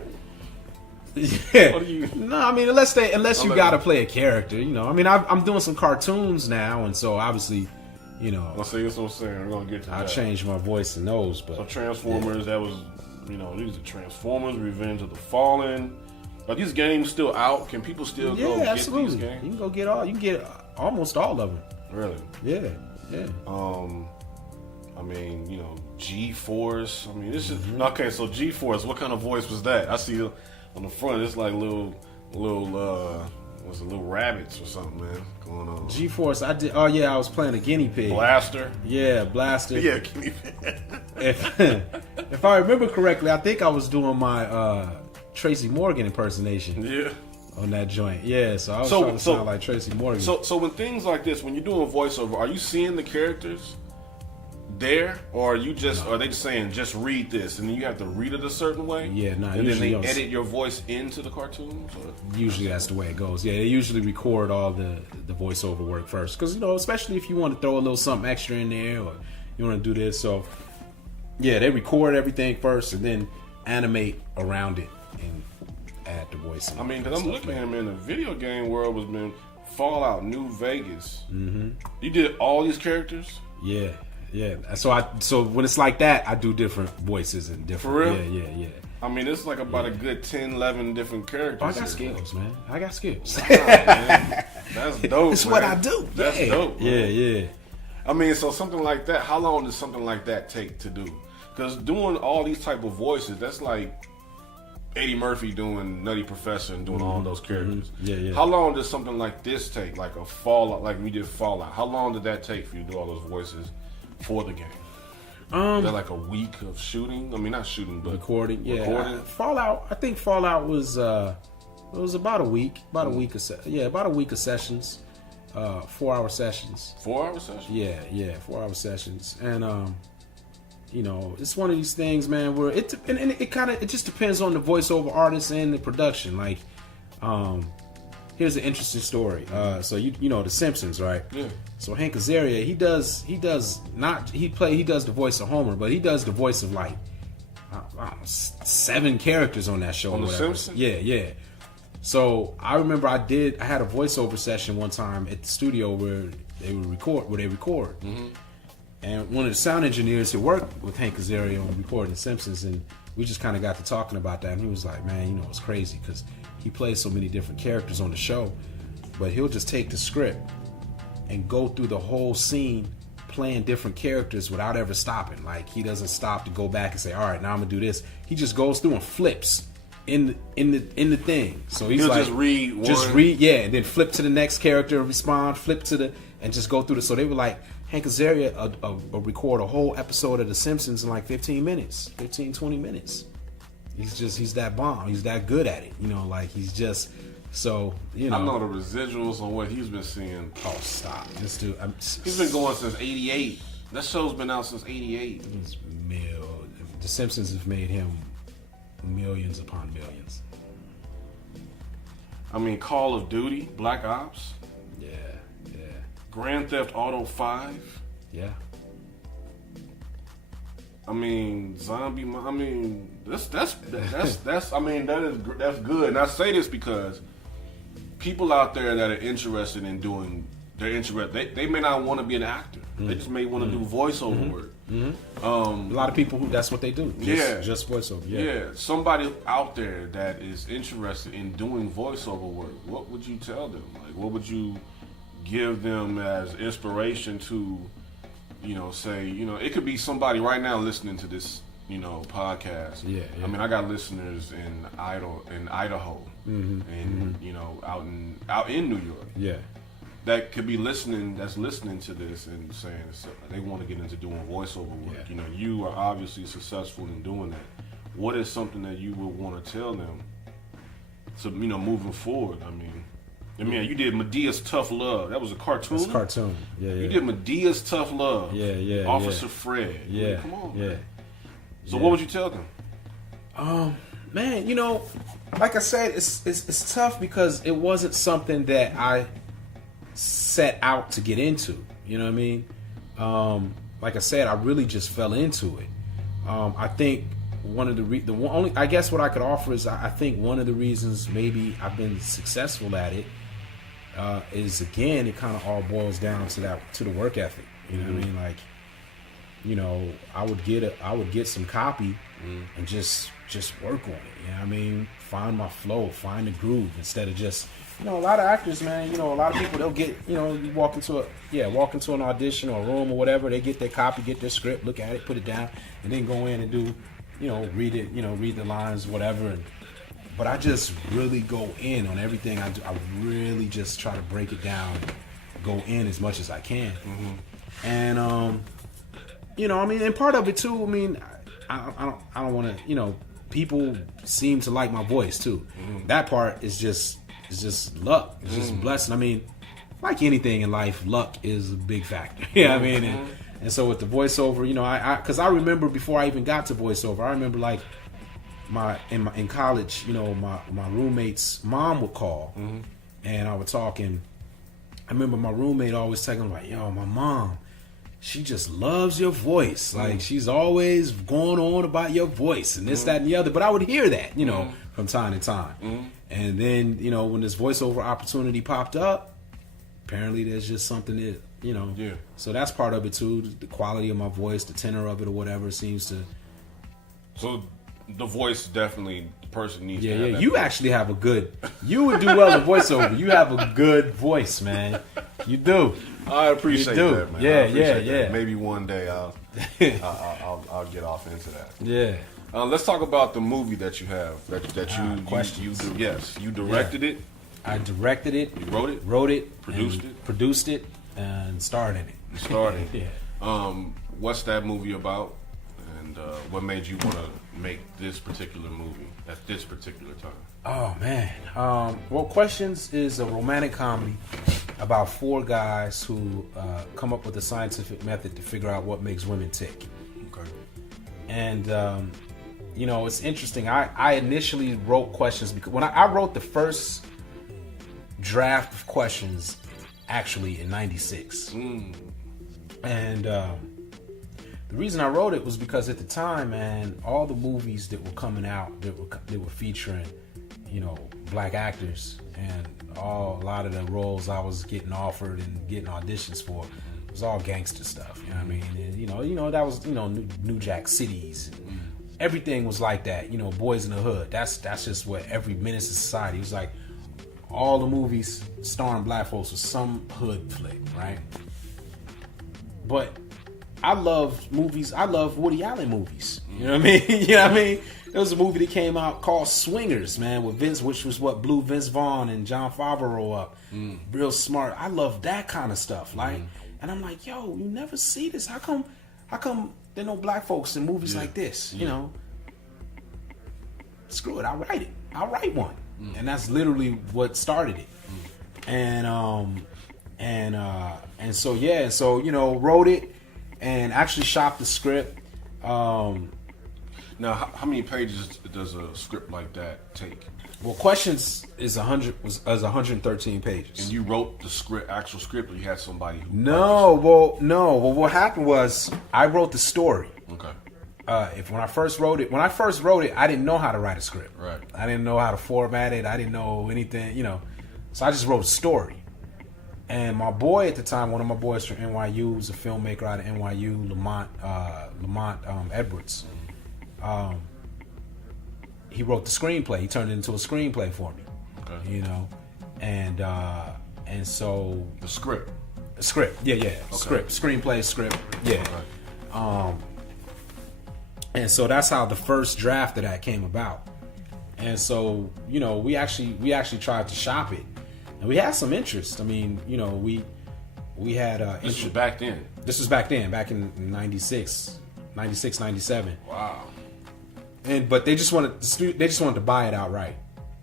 Yeah. No, I mean, unless you gotta play a character, I mean, I'm doing some cartoons now, and so obviously, You know, I'll say that's what I'm saying. We're gonna get to that. I changed my voice in those, but so Transformers, that was, these are Transformers, Revenge of the Fallen. Are these games still out? Can people still go absolutely. get these games? You can go get all. You can get almost all of them. Really? Yeah. I mean, G-Force. I mean, this is okay. So G-Force, what kind of voice was that? I see on the front. It's like little rabbits or something, man, going on. G-Force, I did. Oh yeah, I was playing a guinea pig. Blaster. Yeah, Blaster. Yeah, guinea pig. If I remember correctly, I think I was doing my Tracy Morgan impersonation. Yeah. On that joint, yeah. So I was trying to sound like Tracy Morgan. So when things like this, when you're doing voiceover, are you seeing the characters there, or are they just saying just read this, and then you have to read it a certain way? Yeah, and then they edit your voice into the cartoons. Usually that's the way it goes. Yeah, they usually record all the voiceover work first, because especially if you want to throw a little something extra in there, or you want to do this. So yeah, they record everything first and then animate around it and add the voice. I mean, because I'm looking at him in the video game world was been Fallout New Vegas. Mm-hmm. You did all these characters. Yeah. So when it's like that, I do different voices and different. For real? Yeah. I mean, it's like about a good 10, 11 different characters. I got skills, man. I got skills. Wow, man. That's dope. It's what I do. That's dope. Man. Yeah. I mean, so something like that. How long does something like that take to do? Because doing all these type of voices, that's like Eddie Murphy doing Nutty Professor and doing all those characters. Mm-hmm. Yeah. How long does something like this take? Like a Fallout, like we did Fallout. How long did that take for you to do all those voices for the game? Is that like a week of shooting? I mean, not shooting, but recording. Yeah, recording. Fallout. I think Fallout was it was about a week. About a week of sessions. 4-hour sessions. 4-hour sessions. Yeah. 4-hour sessions, and it's one of these things, man, where it just depends on the voiceover artist and the production. Like, here's an interesting story. So you know The Simpsons, right? Yeah. So Hank Azaria, he does the voice of Homer, but he does the voice of like 7 characters on that show. On The Simpsons? Yeah. So I remember I had a voiceover session one time at the studio where they record. Mm-hmm. And one of the sound engineers who worked with Hank Azaria on recording The Simpsons, and we just kind of got to talking about that, and he was like, man, it's crazy because he plays so many different characters on the show, but he'll just take the script and go through the whole scene playing different characters without ever stopping. Like, he doesn't stop to go back and say, all right, now I'm gonna do this. He just goes through and flips in the thing. So he'll like, just read, and then flip to the next character, respond, flip to and just go through the. So they were like, Hank Azaria record a whole episode of The Simpsons in like 20 minutes. He's that bomb. He's that good at it. Like he's just so. I know the residuals on what he's been seeing. Oh, stop! This dude. He's been going since '88. That show's been out since '88. The Simpsons have made him millions upon millions. I mean, Call of Duty, Black Ops. Yeah. Grand Theft Auto 5. Yeah. I mean, zombie. I mean, that's. I mean, that's good. And I say this because people out there that are interested in doing, they may not want to be an actor. Mm-hmm. They just may want to do voiceover work. Mm-hmm. A lot of people that's what they do. Just voiceover. Yeah. Somebody out there that is interested in doing voiceover work, what would you tell them? Like, what would you give them as inspiration to, say, it could be somebody right now listening to this, podcast. Yeah. I mean, I got listeners in Idaho, and out in New York. Yeah. That could be listening to this and saying they want to get into doing voiceover work. Yeah. You are obviously successful in doing that. What is something that you would want to tell them to, moving forward? I mean, you did Medea's Tough Love. That was a cartoon. It's a cartoon. Yeah. You did Medea's Tough Love. Yeah. Officer Fred. Yeah. I mean, come on. Yeah. Man. So what would you tell them? Man, like I said, it's tough because it wasn't something that I set out to get into. You know what I mean? Like I said, I really just fell into it. I think one of I guess what I could offer is I think one of the reasons maybe I've been successful at it is, again, it kind of all boils down to the work ethic. You know what I mean? Like, you know, I would get some copy and just work on it. You know what I mean? Find my flow, find the groove instead of just, you know, a lot of actors, man, you know, a lot of people, they'll get, you know, you walk into an audition or a room or whatever, they get their copy, get their script, look at it, put it down, and then go in and do, you know, read it, you know, read the lines, whatever. But I just really go in on everything I do. I really just try to break it down, go in as much as I can. And, you know, I mean, and part of it too, I mean, I don't want to, you know, people seem to like my voice too. That part is just luck. It's just blessing. I mean, like anything in life, luck is a big factor. You know what I mean? And so with the voiceover, you know, because I remember before I even got to voiceover, I remember like in college, you know, my roommate's mom would call and I would talk, and I remember my roommate always telling me like, yo, my mom, she just loves your voice. Like, she's always going on about your voice and this, that, and the other. But I would hear that, you know, from time to time. And then, you know, when this voiceover opportunity popped up, apparently there's just something that, you know. Yeah. So that's part of it, too. The quality of my voice, the tenor of it or whatever seems to. So the voice definitely, the person needs to have that You voice. actually have you would do well in voiceover. You have a good voice, man. You do. I appreciate You do. that, man. Yeah, I appreciate yeah. that. Maybe one day I'll get off into that. Yeah. Let's talk about the movie that you have that you Questions. do. Yes, you directed it. I directed it. You wrote it. Produced it, and starred in it. You started. Yeah. What's that movie about? And what made you want to make this particular movie at this particular time? Oh man. Well, Questions is a romantic comedy about 4 guys who come up with a scientific method to figure out what makes women tick. Okay. And you know, it's interesting. I initially wrote Questions because when I wrote the first draft of Questions, actually in '96, and the reason I wrote it was because at the time, man, all the movies that were coming out that were featuring, you know, black actors, and a lot of the roles I was getting offered and getting auditions for was all gangster stuff. You know what I mean? And, you know that was, you know, New Jack Cities. Everything was like that. You know, Boys in the Hood. That's just what every menace to society. It was like all the movies starring black folks was some hood flick, right? But I love movies. I love Woody Allen movies. You know what I mean? You know what I mean? There was a movie that came out called Swingers, man, with Vince, which was what blew Vince Vaughn and John Favreau up. Real smart. I love that kind of stuff, like. And I'm like, yo, you never see this. How come there are no black folks in movies like this? You know, screw it. I'll write it. I'll write one, and that's literally what started it. And so yeah, so you know, wrote it and actually shot the script. Now, how many pages does a script like that take? Well, Questions is 113 pages. And you wrote the actual script, or you had somebody who? No. Well, what happened was I wrote the story. Okay. When I first wrote it, I didn't know how to write a script. Right. I didn't know how to format it. I didn't know anything, you know. So I just wrote a story. And my boy at the time, one of my boys from NYU, was a filmmaker out of NYU, Lamont Edwards. He wrote the screenplay. He turned it into a screenplay for me. Okay. You know, and so the script. Yeah. Okay. Script, yeah. Okay. And so that's how the first draft of that came about. And so, you know, we actually tried to shop it, and we had some interest. I mean, you know, we had This was back then. This was back then, back in 96, 97. Wow. But they just wanted to buy it outright.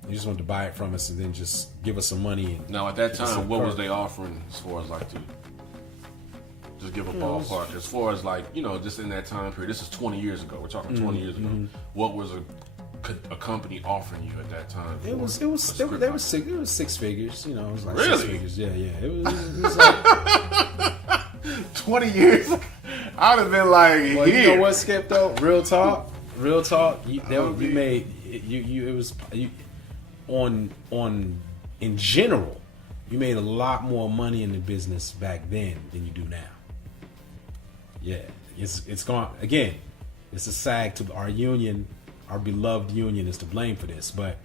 They just wanted to buy it from us and then just give us some money. And now, at that time, what was they offering as far as like to just give a ballpark? As far as like, you know, just in that time period, this is 20 years ago. We're talking 20 years ago. What was a company offering you at that time? It was 6 figures. You know, it was like really? 6 figures. Yeah. It was like 20 years. I'd have been like, well, you know what, Skip? Though, real talk. You made in general, you made a lot more money in the business back then than you do now. Yeah, it's gone again. It's a sag to our union, our beloved union is to blame for this. But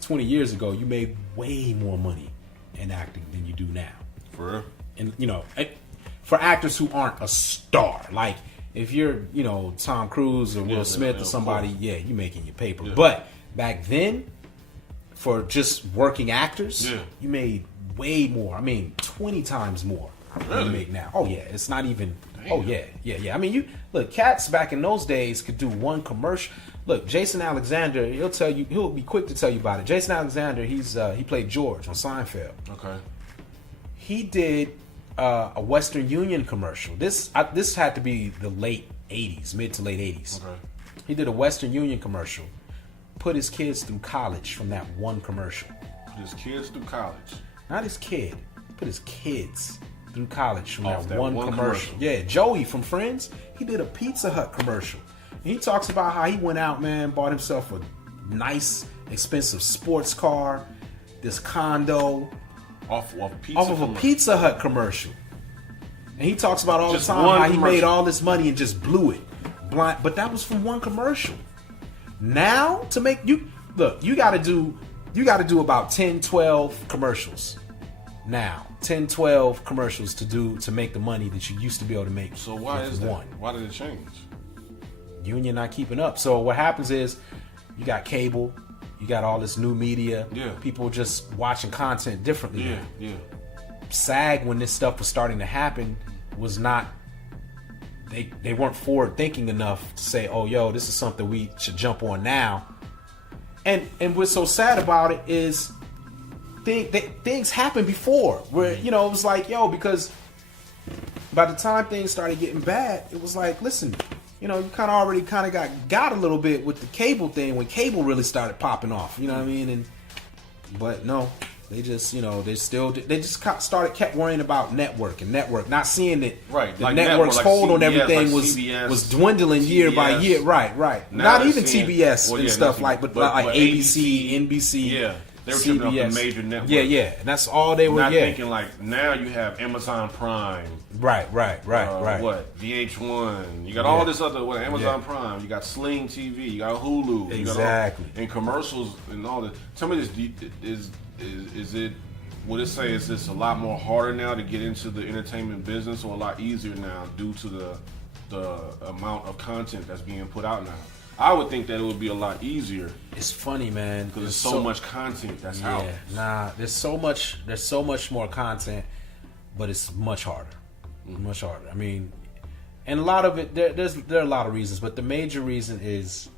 20 years ago, you made way more money in acting than you do now. For real? And for actors who aren't a star, like if you're Tom Cruise or Will Smith or somebody, you're making your paper. Yeah. But back then, for just working actors, you made way more. I mean, 20 times more than you make now. Oh yeah, it's not even. Damn. Oh yeah. I mean, you look, cats back in those days could do one commercial. Look, Jason Alexander, he'll be quick to tell you about it. Jason Alexander, he played George on Seinfeld. Okay. He did a Western Union commercial. This had to be the late 80s, mid to late 80s. Okay. He did a Western Union commercial. Put his kids through college from that one commercial. Put his kids through college? Not his kid. Put his kids through college from that one commercial. Yeah, Joey from Friends, he did a Pizza Hut commercial. And he talks about how he went out, man, bought himself a nice, expensive sports car, this condo, off of a Pizza Hut commercial. And he talks about all the time how he made all this money and just blew it. Blind, but that was from one commercial. Now to make you got to do about 10, 12 commercials. Now, 10, 12 commercials to make the money that you used to be able to make. So why is that? Why did it change? Union not keeping up. So what happens is you got cable, you got all this new media. Yeah. People just watching content differently. Yeah, yeah. SAG, when this stuff was starting to happen, was not. They weren't forward thinking enough to say, "Oh, yo, this is something we should jump on now." And what's so sad about it is things happened before where it was like, yo, because by the time things started getting bad, it was like, listen, you kind of already got a little bit with the cable thing when cable really started popping off. You know what I mean? But no. They just, kept worrying about network, not seeing that the like network's like hold CBS, on everything like CBS, was dwindling year by year. Right. Not even TBS and stuff like ABC, NBC. Yeah, they were tripping off the major networks. Yeah. And that's all they were. Not thinking like now you have Amazon Prime. Right. What VH1? You got all this other Amazon Prime. You got Sling TV. You got Hulu. Exactly. And commercials and all that. Tell me this is it? Would it say is this a lot more harder now to get into the entertainment business, or a lot easier now due to the amount of content that's being put out now? I would think that it would be a lot easier. It's funny, man, because there's so much content that's out. Nah, there's so much more content, but it's much harder. Much harder. I mean, and a lot of it there are a lot of reasons, but the major reason is.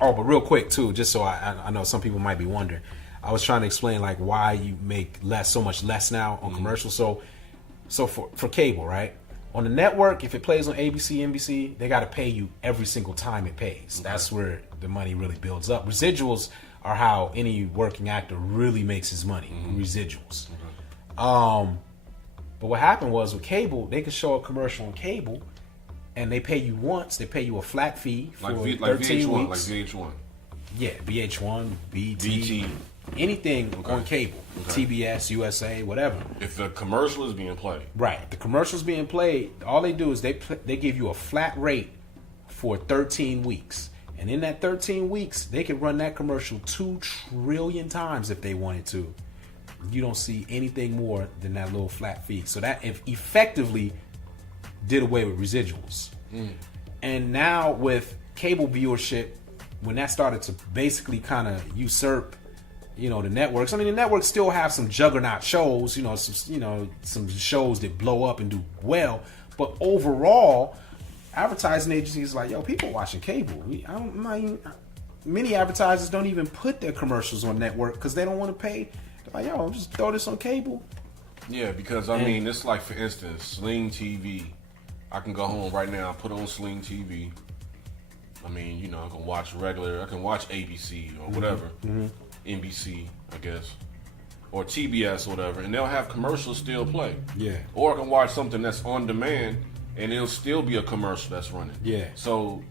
Oh, but real quick too, just so I know some people might be wondering. I was trying to explain like why you make so much less now on commercials. So for cable, right? On the network, if it plays on ABC, NBC, they got to pay you every single time it pays. Okay. That's where the money really builds up. Residuals are how any working actor really makes his money. Residuals. Okay. But what happened was with cable, they could show a commercial on cable. And they pay you once. They pay you a flat fee for 13 VH1, weeks. Like VH1. Yeah, VH1, BT. Anything on cable. Okay. TBS, USA, whatever. If the commercial is being played. Right. If the commercial's being played, all they do is they give you a flat rate for 13 weeks. And in that 13 weeks, they can run that commercial 2 trillion times if they wanted to. You don't see anything more than that little flat fee. So that effectively did away with residuals. And now with cable viewership, when that started to basically kind of usurp, the networks. I mean, the networks still have some juggernaut shows, some shows that blow up and do well. But overall, advertising agencies like, yo, people watching cable. Many advertisers don't even put their commercials on network because they don't want to pay. They're like, yo, just throw this on cable. Yeah, because it's like, for instance, Sling TV. I can go home right now, put on Sling TV. I mean, I can watch I can watch ABC or whatever. NBC, I guess. Or TBS or whatever. And they'll have commercials still play. Yeah. Or I can watch something that's on demand and it'll still be a commercial that's running. Yeah. So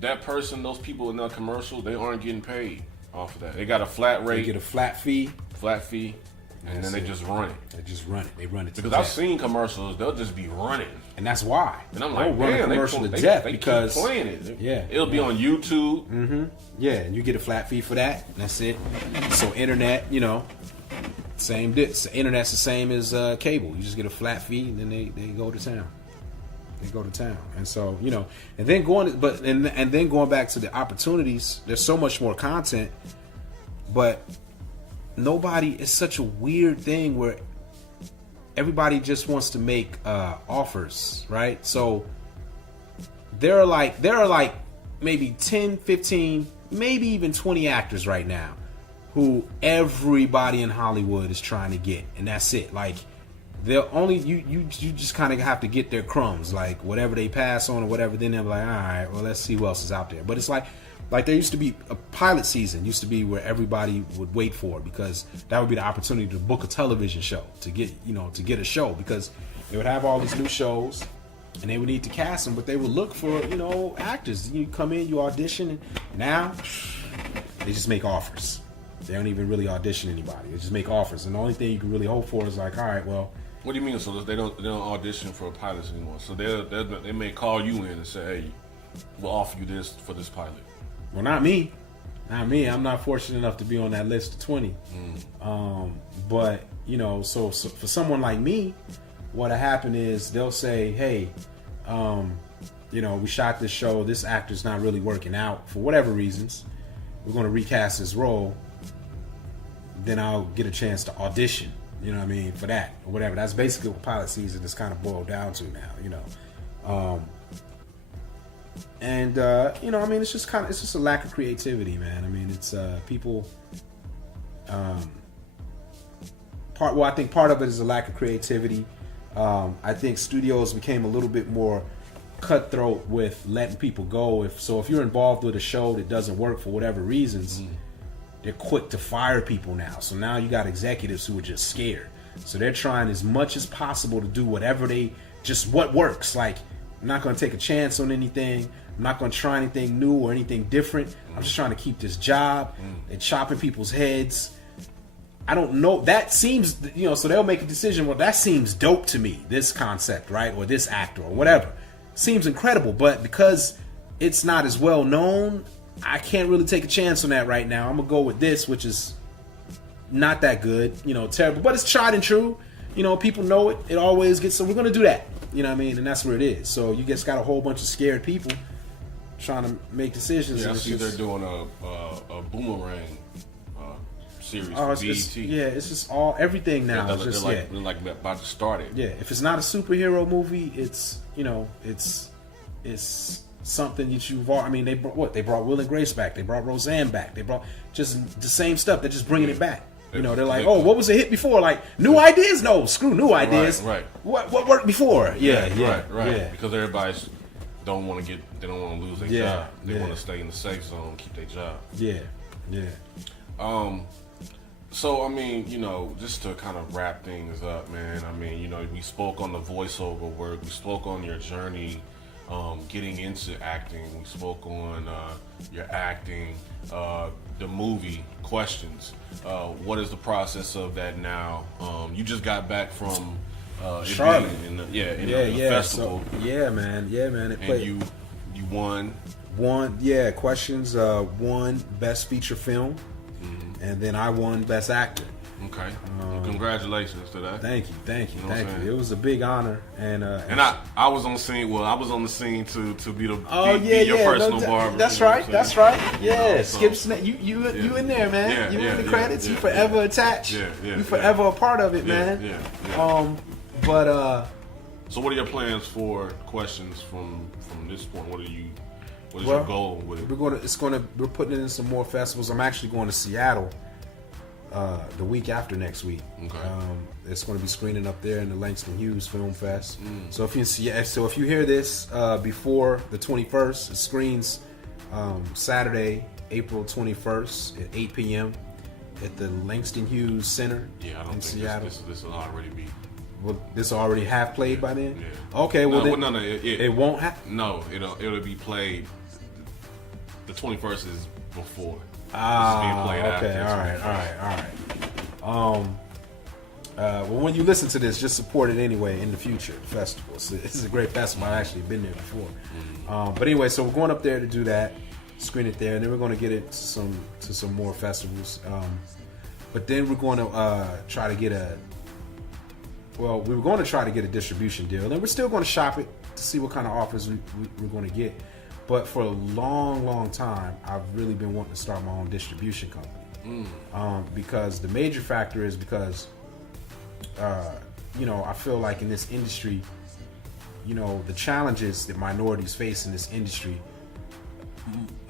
that person, those people in that commercial, they aren't getting paid off of that. They got a flat rate. They get a flat fee. Flat fee. and then they just run it. They just run it. They run it to because I've seen commercials; they'll just be running, and that's why. And I'm like, run a commercial to death because keep playing it. Yeah, it'll be on YouTube. Mm-hmm. Yeah, and you get a flat fee for that. And that's it. So internet, same. Internet's the same as cable. You just get a flat fee, and then they go to town. They go to town, and so and then going back to the opportunities. There's so much more content, but nobody. It's such a weird thing where everybody just wants to make offers, right? So there are like maybe 10, 15, maybe even 20 actors right now who everybody in Hollywood is trying to get, and that's it. Like they'll only you just kind of have to get their crumbs, like whatever they pass on or whatever. Then they're like, all right, well, let's see who else is out there. But it's like there used to be a pilot season used to be where everybody would wait for it, because that would be the opportunity to book a television show, to get a show, because they would have all these new shows and they would need to cast them, but they would look for actors. You come in, you audition, and now they just make offers. They don't even really audition anybody. They just make offers, and the only thing you can really hope for is like, all right, well. What do you mean? So they don't audition for pilots anymore? So they may call you in and say, hey, we'll offer you this for this pilot. Well, not me. I'm not fortunate enough to be on that list of 20. But so for someone like me, what'll happen is they'll say, hey, we shot this show. This actor's not really working out for whatever reasons. We're going to recast this role. Then I'll get a chance to audition, for that or whatever. That's basically what pilot season is kind of boiled down to now, And it's just a lack of creativity, man. I mean, it's people. I think part of it is a lack of creativity. I think studios became a little bit more cutthroat with letting people go. If you're involved with a show that doesn't work for whatever reasons. They're quick to fire people now. So now you got executives who are just scared. So they're trying as much as possible to do whatever what works. Like, I'm not going to take a chance on anything. I'm not going to try anything new or anything different. I'm just trying to keep this job. They're chopping people's heads. I don't know. That seems, so they'll make a decision. Well, that seems dope to me, this concept, right? Or this actor or whatever. Seems incredible. But because it's not as well known, I can't really take a chance on that right now. I'm going to go with this, which is not that good, terrible. But it's tried and true. People know it. It always gets, so we're going to do that. You know what I mean? And that's where it is. So you just got a whole bunch of scared people trying to make decisions. Yeah, I see they're doing a Boomerang series for BET. It's just everything now. They're like about to start it. Yeah, if it's not a superhero movie, it's something that you've already. I mean, they brought Will and Grace back. They brought Roseanne back. They brought just the same stuff. They're just bringing it back. They're like, oh, what was a hit before? Like new ideas? No, screw new ideas. Right. What worked before? Yeah. Right. Yeah. Because everybody's they don't want to lose their job. They want to stay in the safe zone, keep their job. Yeah. So I mean, just to kind of wrap things up, man. I mean, we spoke on the voiceover work. We spoke on your journey. Getting into acting, we spoke on your acting, the movie Questions. What is the process of that now? You just got back from Charlotte, in the festival. So, yeah, man. It played. And you won. Questions won Best Feature Film, and then I won Best Actor. Okay. Congratulations to that. Thank you. It was a big honor, and I was on scene. Well, I was on the scene to be your personal barber. That's right. Yeah, Skip Snap. You in there, man. You in the credits. You forever attached. You forever a part of it, man. Yeah. But so what are your plans for Questions from this point? What is your goal with it? We're putting it in some more festivals. I'm actually going to Seattle. The week after next week. Okay. It's going to be screening up there in the Langston Hughes Film Fest. So if you hear this before the 21st, it screens Saturday, April 21st at 8 p.m. at the Langston Hughes Center in Seattle. This will already be. Well, this will already have played by then. Yeah. Okay. Well, it won't have. No, it'll be played. The 21st is before. Okay. All right. Well, when you listen to this, just support it anyway in the future. Festivals. This is a great festival. I've actually been there before. But anyway, so we're going up there to do that, screen it there, and then we're going to get it to some more festivals. But then we're going to try to get we were going to try to get a distribution deal, and we're still going to shop it to see what kind of offers we're going to get. But for a long, long time, I've really been wanting to start my own distribution company. Because the major factor is because, I feel like in this industry, the challenges that minorities face in this industry,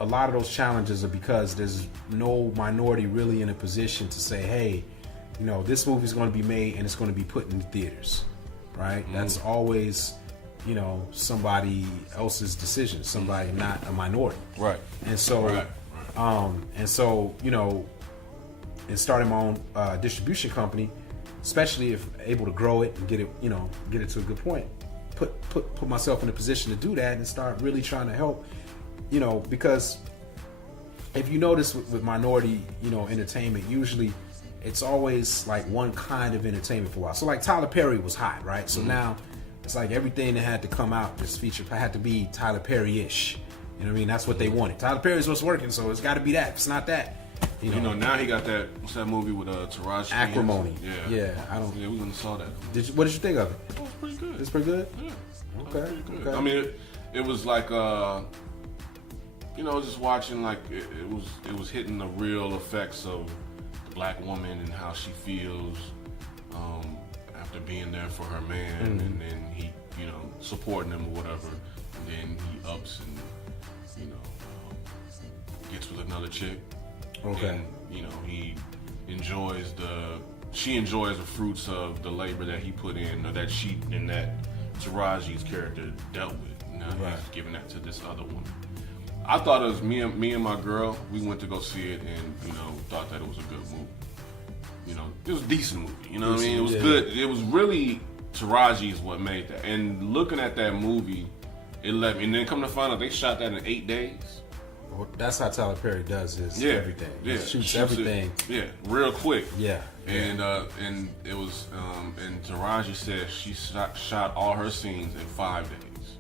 a lot of those challenges are because there's no minority really in a position to say, hey, this movie's going to be made and it's going to be put in the theaters, right? That's always, somebody else's decision, somebody not a minority. Right. And so, in starting my own distribution company, especially if able to grow it and get it to a good point, put myself in a position to do that and start really trying to help, because if you notice with minority, entertainment, usually it's always like one kind of entertainment for a while. So like Tyler Perry was hot, right? So now it's like everything that had to come out, this feature had to be Tyler Perry-ish. You know what I mean? That's what they wanted. Tyler Perry's what's working, so it's got to be that. If it's not that, now he got that. What's that movie with Taraji? Acrimony. Yeah, we went and saw that. What did you think of it? It was pretty good. It's pretty good. Yeah. Okay. I mean, it was like just watching like it was hitting the real effects of the black woman and how she feels after being there for her man, and then he supporting him or whatever, and then he ups and gets with another chick. Okay. And he she enjoys the fruits of the labor that he put in, or that Taraji's character dealt with. Now he's giving that to this other woman. I thought it was me and my girl. We went to go see it, and thought that it was a good movie. It was a decent movie. You know what I mean? It was good. It was really Taraji is what made that. And looking at that movie, it let me. And then come to find out they shot that in 8 days. Well, that's how Tyler Perry does his everything. Yeah, he shoots everything. Real quick. Yeah. And it was and Taraji said she shot all her scenes in 5 days.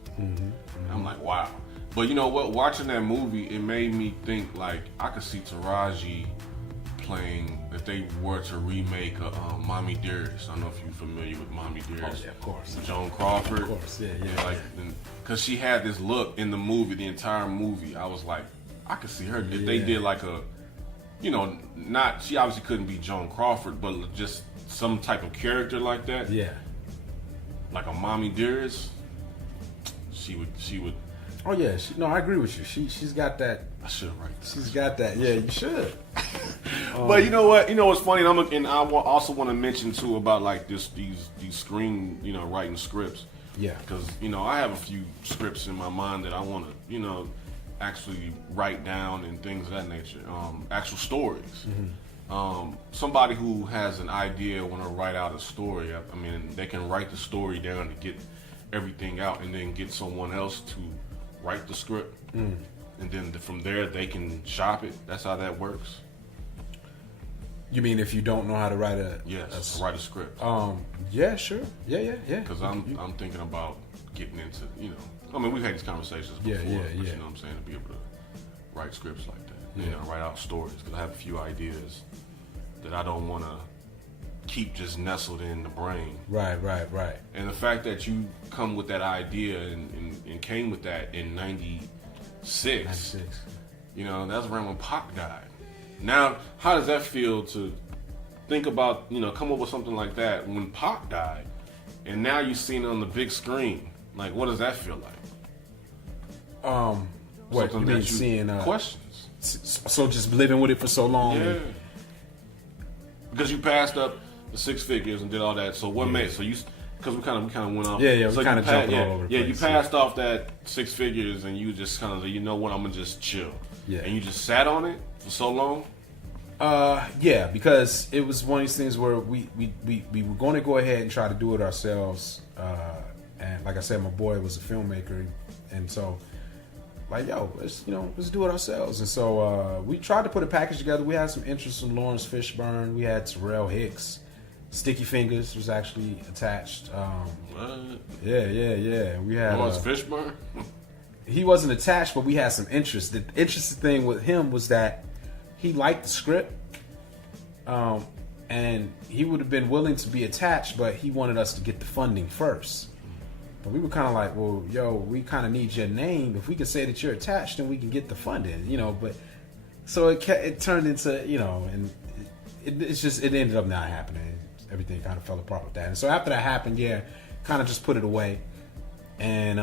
I'm like, wow. But you know what? Watching that movie, it made me think like I could see Taraji playing if they were to remake Mommy Dearest. I don't know if you're familiar with Mommy Dearest. Oh yeah, of course. Joan Crawford. Of course, yeah. Like, because she had this look in the movie, the entire movie. I was like, I could see her if they did like a, not she obviously couldn't be Joan Crawford, but just some type of character like that. Yeah. Like a Mommy Dearest. She would. Oh yeah, I agree with you. She's got that. I should write that. She's got that. Yeah, you should. But you know what? You know what's funny? And I also want to mention too about like these screen, writing scripts. Yeah. Because I have a few scripts in my mind that I want to actually write down and things of that nature. Actual stories. Somebody who has an idea want to write out a story. I mean, they can write the story down to get everything out, and then get someone else to write the script, and then from there they can shop it. That's how that works. You mean if you don't know how to write write a script? Yeah, sure. Yeah. Because I'm thinking about getting into I mean we've had these conversations before. Yeah. But you know what I'm saying, to be able to write scripts like that, write out stories. Because I have a few ideas that I don't want to keep just nestled in the brain. Right. And the fact that you come with that idea and came with that in 96, that's around when Pac died. Now, how does that feel to think about, come up with something like that when Pac died, and now you've seen it on the big screen? Like, what does that feel like? What something you mean seeing questions? So just living with it for so long. Yeah. Because you passed up the 6 figures and did all that. So what made because we kind of went off. Yeah. So we kind of jumped all over the place. Yeah, you passed off that 6 figures and you just kind of like, what, I'm gonna just chill. Yeah. And you just sat on it for so long. Yeah, because it was one of these things where we were going to go ahead and try to do it ourselves. And like I said, my boy was a filmmaker, and so like, let's do it ourselves. And so we tried to put a package together. We had some interest from Lawrence Fishburne. We had Terrell Hicks. Sticky Fingers was actually attached. What? Yeah. We had Fishburne. He wasn't attached, but we had some interest. The interesting thing with him was that he liked the script, and he would have been willing to be attached, but he wanted us to get the funding first. But we were kind of like, well, yo, we kind of need your name. If we can say that you're attached, then we can get the funding, you know. But so it turned into, you know, and it ended up not happening. Everything kind of fell apart with that. And so after that happened, kind of just put it away. And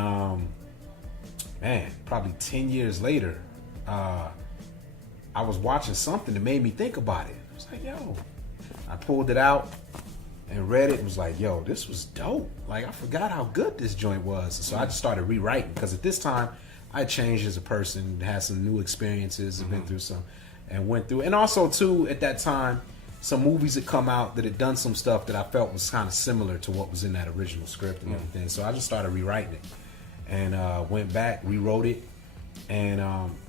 man, probably 10 years later, I was watching something that made me think about it. I was like, yo, I pulled it out and read it and was like, yo, this was dope. Like, I forgot how good this joint was. And so I just started rewriting, because at this time I changed as a person, had some new experiences, and been through some, and went through. And also too, at that time, some movies had come out that had done some stuff that I felt was kind of similar to what was in that original script and everything. So I just started rewriting it, and went back, rewrote it. And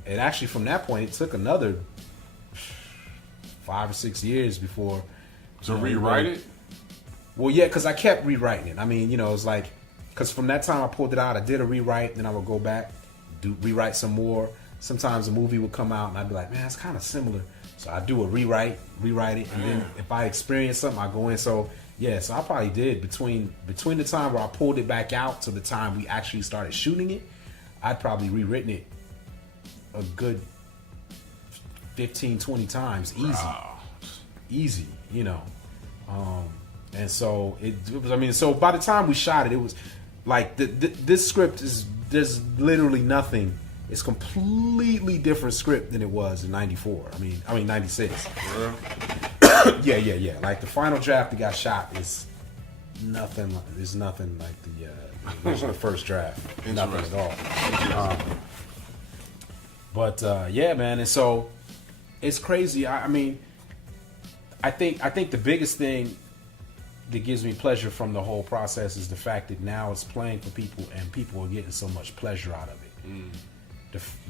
it actually, from that point, it took another 5 or 6 years before. To rewrite it? Well, yeah, because I kept rewriting it. I mean, you know, it's like, because from that time I pulled it out, I did a rewrite, then I would go back, rewrite some more. Sometimes a movie would come out and I'd be like, man, it's kind of similar. So I do a rewrite it, and then if I experience something, I go in. So yeah, so I probably did between the time where I pulled it back out to the time we actually started shooting it, I'd probably rewritten it a good 15, 20 times, easy, you know. And so it was, I mean, so by the time we shot it, it was like this script there's literally nothing. It's completely different script than it was in '94. I mean '96. Yeah. Like the final draft that got shot is nothing. It's nothing like the first draft. Nothing at all. But yeah, man. And so it's crazy. I mean, I think the biggest thing that gives me pleasure from the whole process is the fact that now it's playing for people, and people are getting so much pleasure out of it.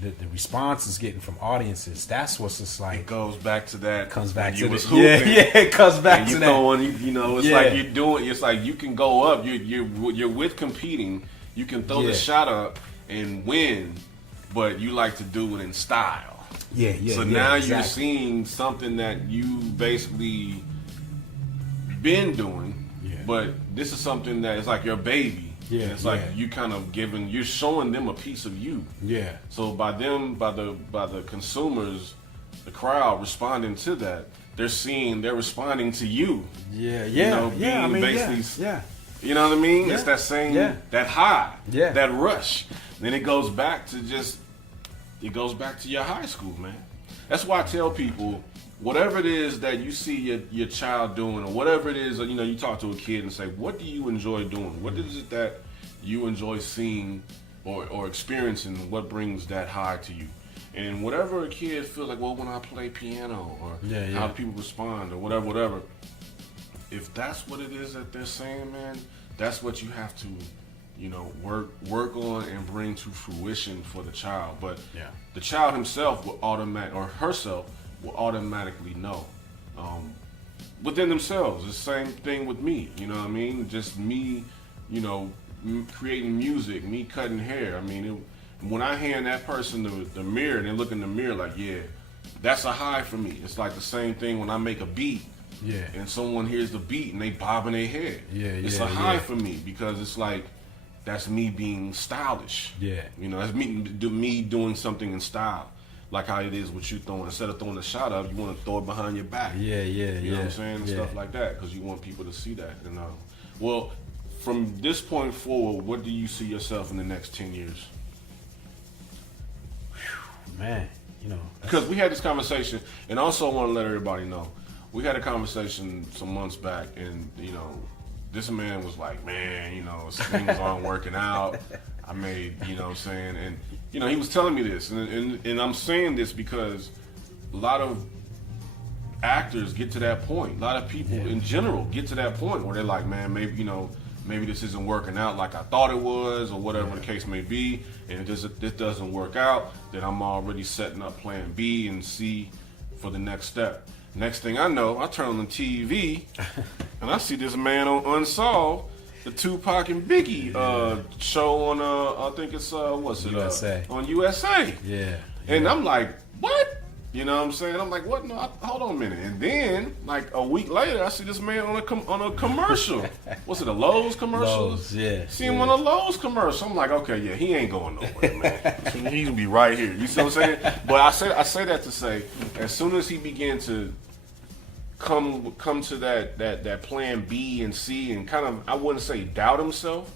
The response is getting from audiences. That's what's just like. It goes back to that. Comes back to was hooping. Yeah, it comes back to that. You know, it's like you're doing. It's like you can go up. You're with competing. You can throw the shot up and win, but you like to do it in style. Yeah. So now you're seeing something that you basically been doing, but this is something that is like your baby. Yeah, and it's like you kind of you're showing them a piece of you. Yeah. So by the consumers, the crowd responding to that, they're responding to you. Yeah. You know, You know what I mean? Yeah. It's that same, that high, that rush. Then it goes back to your high school, man. That's why I tell people, whatever it is that you see your child doing, or whatever it is, you know, you talk to a kid and say, what do you enjoy doing? What is it that you enjoy seeing or experiencing? What brings that high to you? And whatever a kid feels like, well, when I play piano, or how people respond, or whatever. If that's what it is that they're saying, man, that's what you have to, you know, work on and bring to fruition for the child. But the child himself or herself will automatically know within themselves. The same thing with me, you know what I mean? Just me, you know, creating music, me cutting hair. I mean, when I hand that person the mirror and they look in the mirror like, that's a high for me. It's like the same thing when I make a beat and someone hears the beat and they bobbing their head. It's a high for me, because it's like, that's me being stylish. Yeah. You know, that's me doing something in style. Like how it is with you throwing, instead of throwing a shot up, you want to throw it behind your back. You know what I'm saying? And stuff like that, because you want people to see that. And well, from this point forward, what do you see yourself in the next 10 years? Man, you know. Because we had this conversation, and also I want to let everybody know, we had a conversation some months back, and, you know, this man was like, man, you know, things aren't working out. I made, you know what I'm saying? And, you know, he was telling me this, and I'm saying this because a lot of actors get to that point. A lot of people in general get to that point where they're like, man, maybe this isn't working out like I thought it was, or whatever the case may be. And if this doesn't work out, then I'm already setting up plan B and C for the next step. Next thing I know, I turn on the TV and I see this man on Unsolved, the Tupac and Biggie show on I think it's what's it USA. On USA. Yeah. And I'm like, what? You know what I'm saying? I'm like, what? No, hold on a minute. And then, like a week later, I see this man on a commercial. What's it? A Lowe's commercial? Lowe's, yeah. See him on a Lowe's commercial. I'm like, okay, yeah, he ain't going nowhere, man. He can be right here. You see what I'm saying? But I say that to say, as soon as he began to come to that plan B and C and kind of, I wouldn't say doubt himself,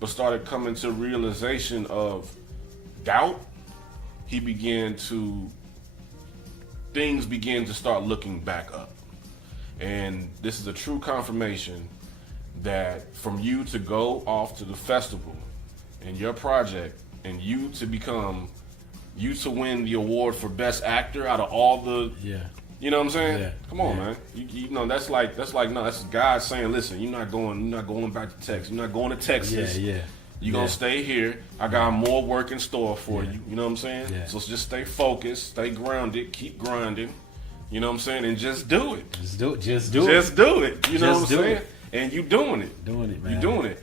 but started coming to realization of doubt, things began to start looking back up. And this is a true confirmation that from you to go off to the festival and your project and you to win the award for best actor out of all the, you know what I'm saying? Yeah. Come on, man. You know, that's God saying, listen, you're not going back to Texas. You're not going to Texas. You're going to stay here. I got more work in store for you. You know what I'm saying? Yeah. So just stay focused, stay grounded, keep grinding. You know what I'm saying? And just do it. Just do it. Just do it. You know what I'm saying? And you doing it. Doing it, man. You doing it.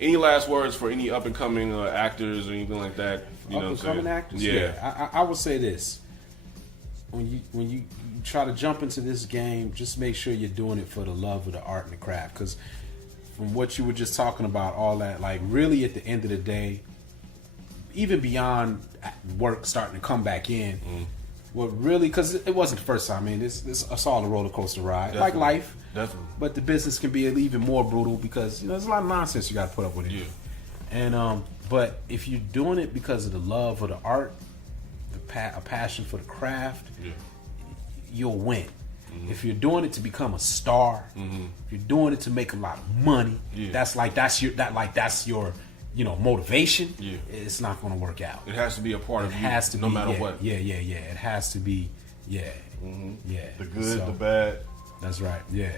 Any last words for any up and coming actors or anything like that? You know what I'm saying? Up and coming actors? Yeah. I would say this. When you try to jump into this game, just make sure you're doing it for the love of the art and the craft. Because from what you were just talking about, all that, like really at the end of the day, even beyond work starting to come back in, what really, because it wasn't the first time. I mean, it's all a roller coaster ride, like life. Definitely. But the business can be even more brutal because there's a lot of nonsense you got to put up with it. Yeah. And but if you're doing it because of the love of the art, a passion for the craft, you'll win. If you're doing it to become a star, if you're doing it to make a lot of money, that's your motivation. Yeah. It's not going to work out. It has to be a part of you. It has to no matter what. Yeah. It has to be. Yeah. The good, the bad. That's right. Yeah.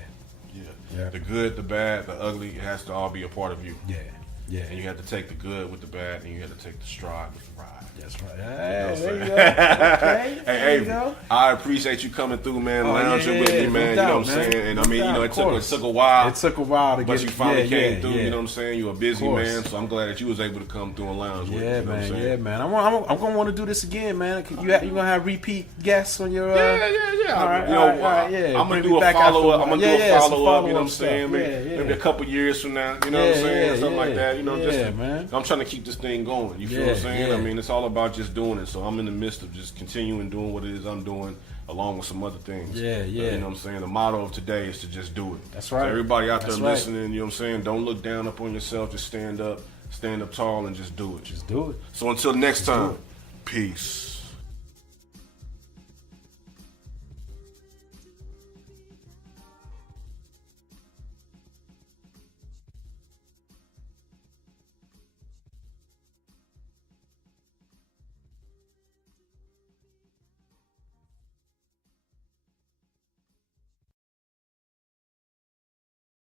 The good, the bad, the ugly. It has to all be a part of you. Yeah. And you have to take the good with the bad, and you have to take the stride with the ride. That's right. There you go. Okay. Hey, Avery, I appreciate you coming through, man, lounging with me, man. You know what I'm saying? And I mean, it took a while. It took a while to get. But you finally came through. You know what I'm saying? You're a busy man, so I'm glad that you was able to come through and lounge with me. You know what I'm saying? Yeah, man. I'm gonna want to do this again, man. You gonna have repeat guests on your? Yeah. All right. I'm gonna do a follow up. You know what I'm saying? Maybe a couple years from now. You know what I'm saying? Something like that. You know, man. I'm trying to keep this thing going. You feel what I'm saying? I mean, it's all about just doing it. So I'm in the midst of just continuing doing what it is I'm doing, along with some other things. Yeah. You know what I'm saying? The motto of today is to just do it. That's right. So everybody out there listening, you know what I'm saying? Don't look down up on yourself. Just stand up tall, and just do it. Just do it. So until next time, peace.